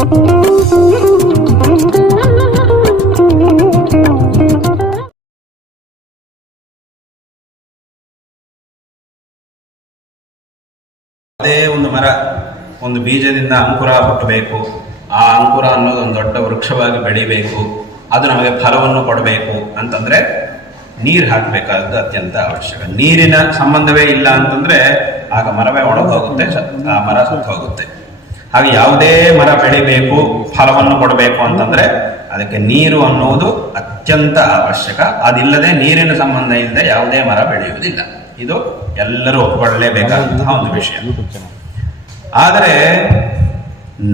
ಅದೇ ಒಂದು ಮರ ಒಂದು ಬೀಜದಿಂದ ಅಂಕುರ ಹುಟ್ಟಬೇಕು, ಆ ಅಂಕುರ ಅನ್ನೋದು ಒಂದು ದೊಡ್ಡ ವೃಕ್ಷವಾಗಿ ಬೆಳಿಬೇಕು, ಅದು ನಮಗೆ ಫಲವನ್ನು ಕೊಡಬೇಕು ಅಂತಂದ್ರೆ ನೀರು ಹಾಕಬೇಕಾದ್ದು ಅತ್ಯಂತ ಅವಶ್ಯಕ. ನೀರಿನ ಸಂಬಂಧವೇ ಇಲ್ಲ ಅಂತಂದ್ರೆ ಆಗ ಮರವೇ ಒಣಗೋಗುತ್ತೆ, ಆ ಮರ ಸುತ್ತ ಹೋಗುತ್ತೆ. ಹಾಗೆ ಯಾವುದೇ ಮರ ಬೆಳಿಬೇಕು, ಫಲವನ್ನು ಕೊಡಬೇಕು ಅಂತಂದ್ರೆ ಅದಕ್ಕೆ ನೀರು ಅನ್ನುವುದು ಅತ್ಯಂತ ಅವಶ್ಯಕ. ಅದಿಲ್ಲದೆ ನೀರಿನ ಸಂಬಂಧ ಇಲ್ಲದೆ ಯಾವುದೇ ಮರ ಬೆಳೆಯುವುದಿಲ್ಲ. ಇದು ಎಲ್ಲರೂ ಒಪ್ಪಿಕೊಳ್ಳಲೇಬೇಕಾದಂತಹ ಒಂದು ವಿಷಯ. ಆದರೆ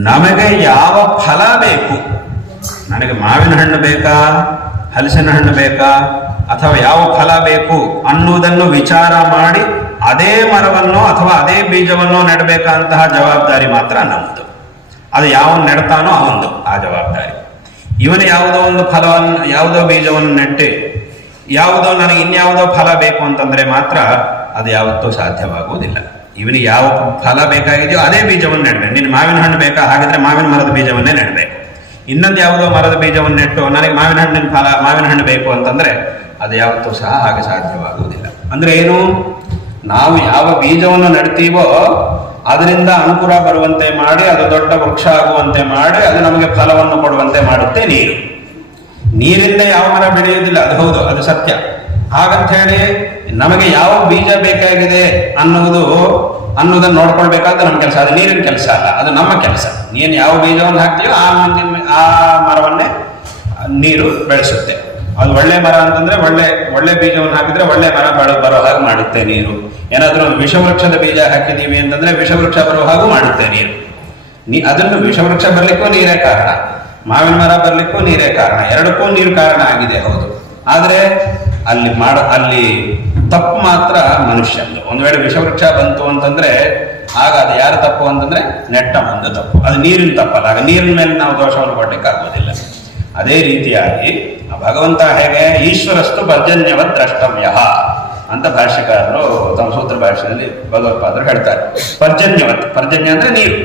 ನಮಗೆ ಯಾವ ಫಲ ಬೇಕು, ನನಗೆ ಮಾವಿನ ಹಣ್ಣು ಬೇಕಾ, ಹಲಸಿನ ಹಣ್ಣು ಬೇಕಾ, ಅಥವಾ ಯಾವ ಫಲ ಬೇಕು ಅನ್ನುವುದನ್ನು ವಿಚಾರ ಮಾಡಿ ಅದೇ ಮರವನ್ನು ಅಥವಾ ಅದೇ ಬೀಜವನ್ನು ನೆಡಬೇಕಂತಹ ಜವಾಬ್ದಾರಿ ಮಾತ್ರ ನಮ್ಮದು. ಅದು ಯಾವ ನೆಡ್ತಾನೋ ಅವಂದು ಆ ಜವಾಬ್ದಾರಿ. ಇವನು ಯಾವುದೋ ಒಂದು ಫಲವನ್ನು, ಯಾವುದೋ ಬೀಜವನ್ನು ನೆಟ್ಟು ಯಾವುದೋ ನನಗೆ ಇನ್ಯಾವುದೋ ಫಲ ಬೇಕು ಅಂತಂದ್ರೆ ಮಾತ್ರ ಅದು ಯಾವತ್ತೂ ಸಾಧ್ಯವಾಗುವುದಿಲ್ಲ. ಇವನಿಗೆ ಯಾವ ಫಲ ಬೇಕಾಗಿದೆಯೋ ಅದೇ ಬೀಜವನ್ನು ನೆಡಬೇಕು. ನಿನ್ನ ಮಾವಿನ ಹಣ್ಣು ಬೇಕಾ, ಹಾಗಿದ್ರೆ ಮಾವಿನ ಮರದ ಬೀಜವನ್ನೇ ನೆಡಬೇಕು. ಇನ್ನೊಂದು ಯಾವುದೋ ಮರದ ಬೀಜವನ್ನು ನೆಟ್ಟು ನನಗೆ ಮಾವಿನ ಹಣ್ಣಿನ ಫಲ, ಮಾವಿನ ಹಣ್ಣು ಬೇಕು ಅಂತಂದ್ರೆ ಅದು ಯಾವತ್ತೂ ಸಹ ಹಾಗೆ ಸಾಧ್ಯವಾಗುವುದಿಲ್ಲ. ಅಂದ್ರೆ ಏನು, ನಾವು ಯಾವ ಬೀಜವನ್ನು ನೆಡ್ತೀವೋ ಅದರಿಂದ ಅಂಕುರ ಬರುವಂತೆ ಮಾಡಿ, ಅದು ದೊಡ್ಡ ವೃಕ್ಷ ಆಗುವಂತೆ ಮಾಡಿ, ಅದು ನಮಗೆ ಫಲವನ್ನು ಕೊಡುವಂತೆ ಮಾಡುತ್ತೆ ನೀರು. ನೀರಿಂದ ಯಾವ ಮರ ಬೆಳೆಯುವುದಿಲ್ಲ, ಅದು ಹೌದು, ಅದು ಸತ್ಯ. ಹಾಗಂತ ಹೇಳಿ ನಮಗೆ ಯಾವ ಬೀಜ ಬೇಕಾಗಿದೆ ಅನ್ನೋದನ್ನು ನೋಡ್ಕೊಳ್ಬೇಕಾದ್ರೆ ನಮ್ಮ ಕೆಲಸ, ಅದು ನೀರಿನ ಕೆಲಸ ಅಲ್ಲ, ಅದು ನಮ್ಮ ಕೆಲಸ. ನೀನು ಯಾವ ಬೀಜವನ್ನು ಹಾಕ್ತೀಯೋ ಆ ಮರವನ್ನೇ ನೀರು ಬೆಳೆಸುತ್ತೆ. ಅದು ಒಳ್ಳೆ ಮರ ಅಂತಂದ್ರೆ ಒಳ್ಳೆ ಬೀಜವನ್ನು ಹಾಕಿದ್ರೆ ಒಳ್ಳೆ ಮರ ಬರೋ ಹಾಗೆ ಮಾಡುತ್ತೆ ನೀರು. ಏನಾದ್ರೂ ಒಂದು ವಿಷವೃಕ್ಷದ ಬೀಜ ಹಾಕಿದೀವಿ ಅಂತಂದ್ರೆ ವಿಷವೃಕ್ಷ ಬರೋ ಹಾಗೂ ಮಾಡುತ್ತೆ ನೀರು. ಅದನ್ನು ವಿಷವೃಕ್ಷ ಬರ್ಲಿಕ್ಕೂ ನೀರೇ ಕಾರಣ, ಮಾವಿನ ಮರ ಬರ್ಲಿಕ್ಕೂ ನೀರೇ ಕಾರಣ, ಎರಡಕ್ಕೂ ನೀರು ಕಾರಣ ಆಗಿದೆ, ಹೌದು. ಆದ್ರೆ ಅಲ್ಲಿ ತಪ್ಪು ಮಾತ್ರ ಮನುಷ್ಯಂದು. ಒಂದು ವೇಳೆ ವಿಷವೃಕ್ಷ ಬಂತು ಅಂತಂದ್ರೆ ಆಗ ಅದು ಯಾರ ತಪ್ಪು ಅಂತಂದ್ರೆ ನೆಟ್ಟ ಒಂದು ತಪ್ಪು, ಅದು ನೀರಿನ ತಪ್ಪಲ್ಲ. ಆಗ ನೀರಿನ ಮೇಲೆ ನಾವು ದೋಷವನ್ನು ಕೊಡ್ಲಿಕ್ಕೆ ಆಗೋದಿಲ್ಲ. ಅದೇ ರೀತಿಯಾಗಿ ಭಗವಂತ ಹೇಗೆ ಈಶ್ವರಸ್ತು ಪರ್ಜನ್ಯವ ದ್ರಷ್ಟವ್ಯ ಅಂತ ಭಾಷ್ಯಕಾರರು ತಮ್ಮ ಸೂತ್ರ ಭಾಷೆಯಲ್ಲಿ ಭಗವತ್ಪಾದರು ಹೇಳ್ತಾರೆ. ಪರ್ಜನ್ಯ ಅಂದ್ರೆ ನೀರು,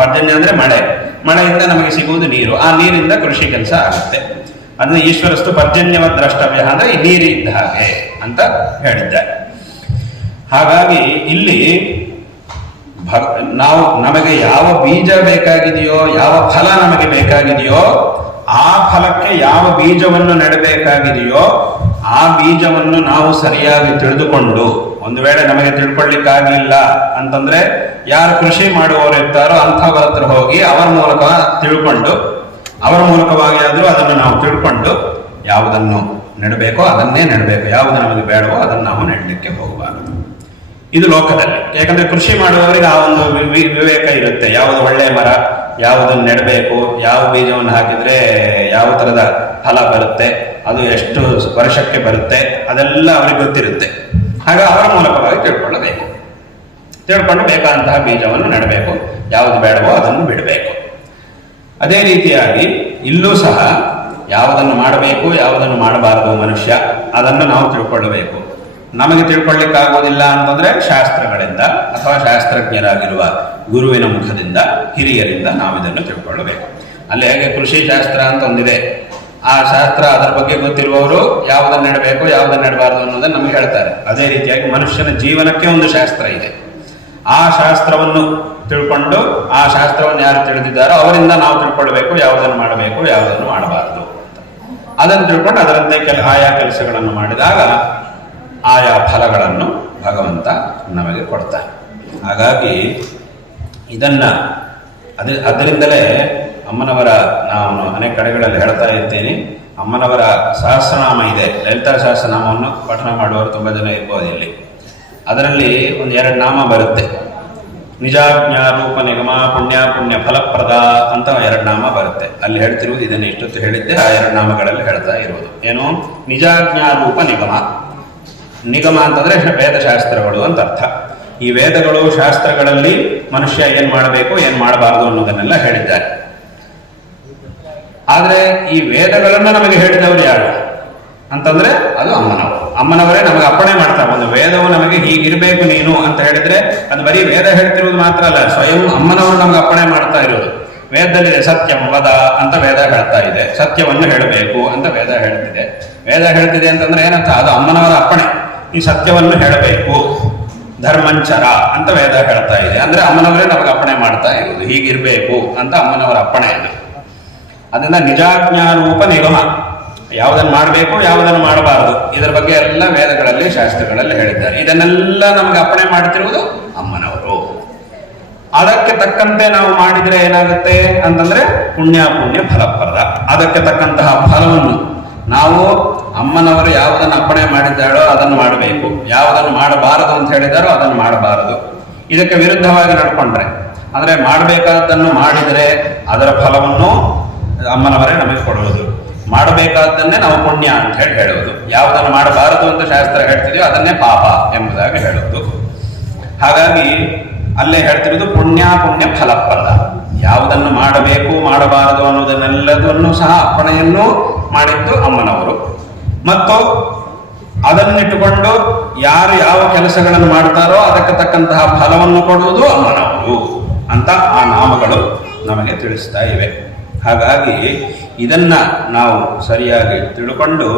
ಪರ್ಜನ್ಯ ಅಂದ್ರೆ ಮಳೆಯಿಂದ ನಮಗೆ ಸಿಗುವುದು ನೀರು, ಆ ನೀರಿಂದ ಕೃಷಿ ಕೆಲಸ ಆಗುತ್ತೆ. ಅದನ್ನ ಈಶ್ವರಸ್ತು ಪರ್ಜನ್ಯವ ದ್ರಷ್ಟವ್ಯ ಅಂದ್ರೆ ಈ ನೀರಿದ್ದ ಹಾಗೆ ಅಂತ ಹೇಳಿದ್ದಾರೆ. ಹಾಗಾಗಿ ಇಲ್ಲಿ ನಮಗೆ ಯಾವ ಬೀಜ ಬೇಕಾಗಿದೆಯೋ, ಯಾವ ಫಲ ನಮಗೆ ಬೇಕಾಗಿದೆಯೋ, ಆ ಫಲಕ್ಕೆ ಯಾವ ಬೀಜವನ್ನು ನೆಡಬೇಕಾಗಿದೆಯೋ ಆ ಬೀಜವನ್ನು ನಾವು ಸರಿಯಾಗಿ ತಿಳಿದುಕೊಂಡು, ಒಂದು ವೇಳೆ ನಮಗೆ ತಿಳ್ಕೊಳ್ಳಿಕ್ಕಾಗಲಿಲ್ಲ ಅಂತಂದ್ರೆ ಯಾರು ಕೃಷಿ ಮಾಡುವವರು ಇರ್ತಾರೋ ಅಂಥವರ ಹತ್ರ ಹೋಗಿ ಅವರ ಮೂಲಕ ತಿಳ್ಕೊಂಡು, ಅವರ ಮೂಲಕವಾಗಿ ಆದರೂ ಅದನ್ನು ನಾವು ತಿಳ್ಕೊಂಡು ಯಾವುದನ್ನು ನೆಡಬೇಕೋ ಅದನ್ನೇ ನೆಡಬೇಕು, ಯಾವುದು ನಮಗೆ ಬೇಡವೋ ಅದನ್ನು ನಾವು ನೆಡಲಿಕ್ಕೆ ಹೋಗಬಾರದು. ಇದು ಲೋಕದಲ್ಲಿ. ಯಾಕಂದ್ರೆ ಕೃಷಿ ಮಾಡುವವರಿಗೆ ಆ ಒಂದು ವಿವೇಕ ಇರುತ್ತೆ, ಯಾವುದು ಒಳ್ಳೆಯ ಮರ, ಯಾವುದನ್ನು ನೆಡಬೇಕು, ಯಾವ ಬೀಜವನ್ನು ಹಾಕಿದ್ರೆ ಯಾವ ತರದ ಫಲ ಬರುತ್ತೆ, ಅದು ಎಷ್ಟು ವರ್ಷಕ್ಕೆ ಬರುತ್ತೆ, ಅದೆಲ್ಲ ಅವರಿಗೆ ಗೊತ್ತಿರುತ್ತೆ. ಹಾಗೆ ಅವರ ಮೂಲಕವಾಗಿ ತಿಳ್ಕೊಂಡು ಬೇಕಾದಂತಹ ಬೀಜವನ್ನು ನೆಡಬೇಕು, ಯಾವುದು ಬೇಡವೋ ಅದನ್ನು ಬಿಡಬೇಕು. ಅದೇ ರೀತಿಯಾಗಿ ಇಲ್ಲೂ ಸಹ ಯಾವುದನ್ನು ಮಾಡಬೇಕು, ಯಾವುದನ್ನು ಮಾಡಬಾರದು ಮನುಷ್ಯ, ಅದನ್ನು ನಾವು ತಿಳ್ಕೊಳ್ಳಬೇಕು. ನಮಗೆ ತಿಳ್ಕೊಳ್ಳಿಕ್ಕಾಗೋದಿಲ್ಲ ಅಂತಂದ್ರೆ ಶಾಸ್ತ್ರಗಳಿಂದ ಅಥವಾ ಶಾಸ್ತ್ರಜ್ಞರಾಗಿರುವ ಗುರುವಿನ ಮುಖದಿಂದ, ಹಿರಿಯರಿಂದ ನಾವು ಇದನ್ನು ತಿಳ್ಕೊಳ್ಳಬೇಕು. ಅಲ್ಲಿ ಹೇಗೆ ಕೃಷಿ ಶಾಸ್ತ್ರ ಅಂತ ಒಂದಿದೆ, ಆ ಶಾಸ್ತ್ರ ಅದರ ಬಗ್ಗೆ ಗೊತ್ತಿರುವವರು ಯಾವುದನ್ನು ನೆಡಬೇಕು, ಯಾವುದನ್ನು ನೆಡಬಾರದು ಅನ್ನೋದನ್ನು ನಮಗೆ ಹೇಳ್ತಾರೆ. ಅದೇ ರೀತಿಯಾಗಿ ಮನುಷ್ಯನ ಜೀವನಕ್ಕೆ ಒಂದು ಶಾಸ್ತ್ರ ಇದೆ. ಆ ಶಾಸ್ತ್ರವನ್ನು ತಿಳ್ಕೊಂಡು, ಆ ಶಾಸ್ತ್ರವನ್ನು ಯಾರು ತಿಳಿದಿದ್ದಾರೋ ಅವರಿಂದ ನಾವು ತಿಳ್ಕೊಳ್ಬೇಕು, ಯಾವುದನ್ನು ಮಾಡಬೇಕು, ಯಾವುದನ್ನು ಮಾಡಬಾರದು. ಅದನ್ನು ತಿಳ್ಕೊಂಡು ಅದರಂತೆ ಆಯಾ ಕೆಲಸಗಳನ್ನು ಮಾಡಿದಾಗ ಆಯಾ ಫಲಗಳನ್ನು ಭಗವಂತ ನಮಗೆ ಕೊಡ್ತಾನೆ. ಹಾಗಾಗಿ ಅದರಿಂದಲೇ ಅಮ್ಮನವರ, ನಾನು ಅನೇಕ ಕಡೆಗಳಲ್ಲಿ ಹೇಳ್ತಾ ಇದ್ದೇನೆ, ಅಮ್ಮನವರ ಸಹಸ್ರನಾಮ ಇದೆ, ಲಲಿತಾ ಸಹಸ್ರನಾಮವನ್ನು ಪಠಣ ಮಾಡುವವರು ತುಂಬ ಜನ ಇರ್ಬೋದು ಇಲ್ಲಿ. ಅದರಲ್ಲಿ ಒಂದು 2 ನಾಮ ಬರುತ್ತೆ. ನಿಜಾಜ್ಞ ರೂಪ ನಿಗಮ ಪುಣ್ಯ ಫಲಪ್ರದ ಅಂತ 2 ನಾಮ ಬರುತ್ತೆ. ಅಲ್ಲಿ ಹೇಳ್ತಿರುವುದು ಇದನ್ನು ಇಷ್ಟೊತ್ತು ಹೇಳಿದ್ದೆ, ಆ 2 ನಾಮಗಳಲ್ಲಿ ಹೇಳ್ತಾ ಇರುವುದು ಏನು, ನಿಜಾಜ್ಞ ರೂಪ ನಿಗಮ ಅಂತಂದ್ರೆ ವೇದಶಾಸ್ತ್ರಗಳು ಅಂತ ಅರ್ಥ. ಈ ವೇದಗಳು ಶಾಸ್ತ್ರಗಳಲ್ಲಿ ಮನುಷ್ಯ ಏನ್ ಮಾಡಬೇಕು, ಏನ್ ಮಾಡಬಾರದು ಅನ್ನೋದನ್ನೆಲ್ಲ ಹೇಳಿದ್ದಾರೆ. ಆದ್ರೆ ಈ ವೇದಗಳನ್ನು ನಮಗೆ ಹೇಳಿದವರು ಯಾರು ಅಂತಂದ್ರೆ ಅದು ಅಮ್ಮನವರೇ ನಮಗೆ ಅಪ್ಪಣೆ ಮಾಡ್ತಾರೆ. ಒಂದು ವೇದವು ನಮಗೆ ಹೀಗಿರ್ಬೇಕು ನೀನು ಅಂತ ಹೇಳಿದ್ರೆ ಅದು ಬರೀ ವೇದ ಹೇಳ್ತಿರುವುದು ಮಾತ್ರ ಅಲ್ಲ, ಸ್ವಯಂ ಅಮ್ಮನವರು ನಮಗೆ ಅಪ್ಪಣೆ ಮಾಡ್ತಾ ಇರೋದು. ವೇದದಲ್ಲಿದೆ ಸತ್ಯಂ ವದ ಅಂತ ವೇದ ಹೇಳ್ತಾ ಇದೆ, ಸತ್ಯವನ್ನು ಹೇಳಬೇಕು ಅಂತ ವೇದ ಹೇಳ್ತಿದೆ. ವೇದ ಹೇಳ್ತಿದೆ ಅಂತಂದ್ರೆ ಏನಂತ, ಅದು ಅಮ್ಮನವರ ಅಪ್ಪಣೆ, ಈ ಸತ್ಯವನ್ನು ಹೇಳಬೇಕು. ಧರ್ಮಂಚರ ಅಂತ ವೇದ ಹೇಳ್ತಾ ಇದೆ, ಅಂದ್ರೆ ಅಮ್ಮನವರೇ ನಮಗೆ ಅಪ್ಪಣೆ ಮಾಡ್ತಾ ಇರುವುದು, ಹೀಗಿರ್ಬೇಕು ಅಂತ ಅಮ್ಮನವರ ಅಪ್ಪಣೆ ಅದು. ಅದರಿಂದ ನಿಜಾಜ್ಞಾರೂಪ ನಿಗಮ, ಯಾವುದನ್ನು ಮಾಡಬೇಕು ಯಾವುದನ್ನು ಮಾಡಬಾರದು, ಇದರ ಬಗ್ಗೆ ಎಲ್ಲ ವೇದಗಳಲ್ಲಿ ಶಾಸ್ತ್ರಗಳಲ್ಲಿ ಹೇಳಿದ್ದಾರೆ. ಇದನ್ನೆಲ್ಲ ನಮಗೆ ಅಪ್ಪಣೆ ಮಾಡ್ತಿರುವುದು ಅಮ್ಮನವರು. ಅದಕ್ಕೆ ತಕ್ಕಂತೆ ನಾವು ಮಾಡಿದ್ರೆ ಏನಾಗುತ್ತೆ ಅಂತಂದ್ರೆ ಪುಣ್ಯ ಫಲಪ್ರದ. ಅದಕ್ಕೆ ತಕ್ಕಂತಹ ಫಲವನ್ನು ನಾವು ಅಮ್ಮನವರು ಯಾವುದನ್ನು ಅಪ್ಪಣೆ ಮಾಡಿದ್ದಾಳೋ ಅದನ್ನು ಮಾಡಬೇಕು, ಯಾವುದನ್ನು ಮಾಡಬಾರದು ಅಂತ ಹೇಳಿದಾರೋ ಅದನ್ನು ಮಾಡಬಾರದು. ಇದಕ್ಕೆ ವಿರುದ್ಧವಾಗಿ ನಡ್ಕೊಂಡ್ರೆ, ಅಂದ್ರೆ ಮಾಡಬೇಕಾದನ್ನು ಮಾಡಿದರೆ ಅದರ ಫಲವನ್ನು ಅಮ್ಮನವರೇ ನಮಗೆ ಕೊಡುವುದು, ಮಾಡಬೇಕಾದನ್ನೇ ನಾವು ಪುಣ್ಯ ಅಂತ ಹೇಳುವುದು. ಯಾವುದನ್ನು ಮಾಡಬಾರದು ಅಂತ ಶಾಸ್ತ್ರ ಹೇಳ್ತಿದೆಯೋ ಅದನ್ನೇ ಪಾಪ ಎಂಬುದಾಗಿ ಹೇಳುವುದು. ಹಾಗಾಗಿ ಅಲ್ಲೇ ಹೇಳ್ತಿರೋದು ಪುಣ್ಯ ಫಲಪ್ರದ. ಯಾವುದನ್ನು ಮಾಡಬೇಕು ಮಾಡಬಾರದು ಅನ್ನೋದನ್ನೆಲ್ಲದನ್ನು ಸಹ ಅಪ್ಪಣೆಯನ್ನು ಮಾಡಿದ್ದು ಅಮ್ಮನವರು. ಮತ್ತು ಅದನ್ನಿಟ್ಟುಕೊಂಡು ಯಾರು ಯಾವ ಕೆಲಸಗಳನ್ನು ಮಾಡ್ತಾರೋ ಅದಕ್ಕೆ ತಕ್ಕಂತಹ ಫಲವನ್ನು ಕೊಡುವುದು ಅಮ್ಮನವರು ಅಂತ ಆ ನಾಮಗಳು ನಮಗೆ ತಿಳಿಸ್ತಾ ಇವೆ. ಹಾಗಾಗಿ ಇದನ್ನ ನಾವು ಸರಿಯಾಗಿ ತಿಳ್ಕೊಂಡು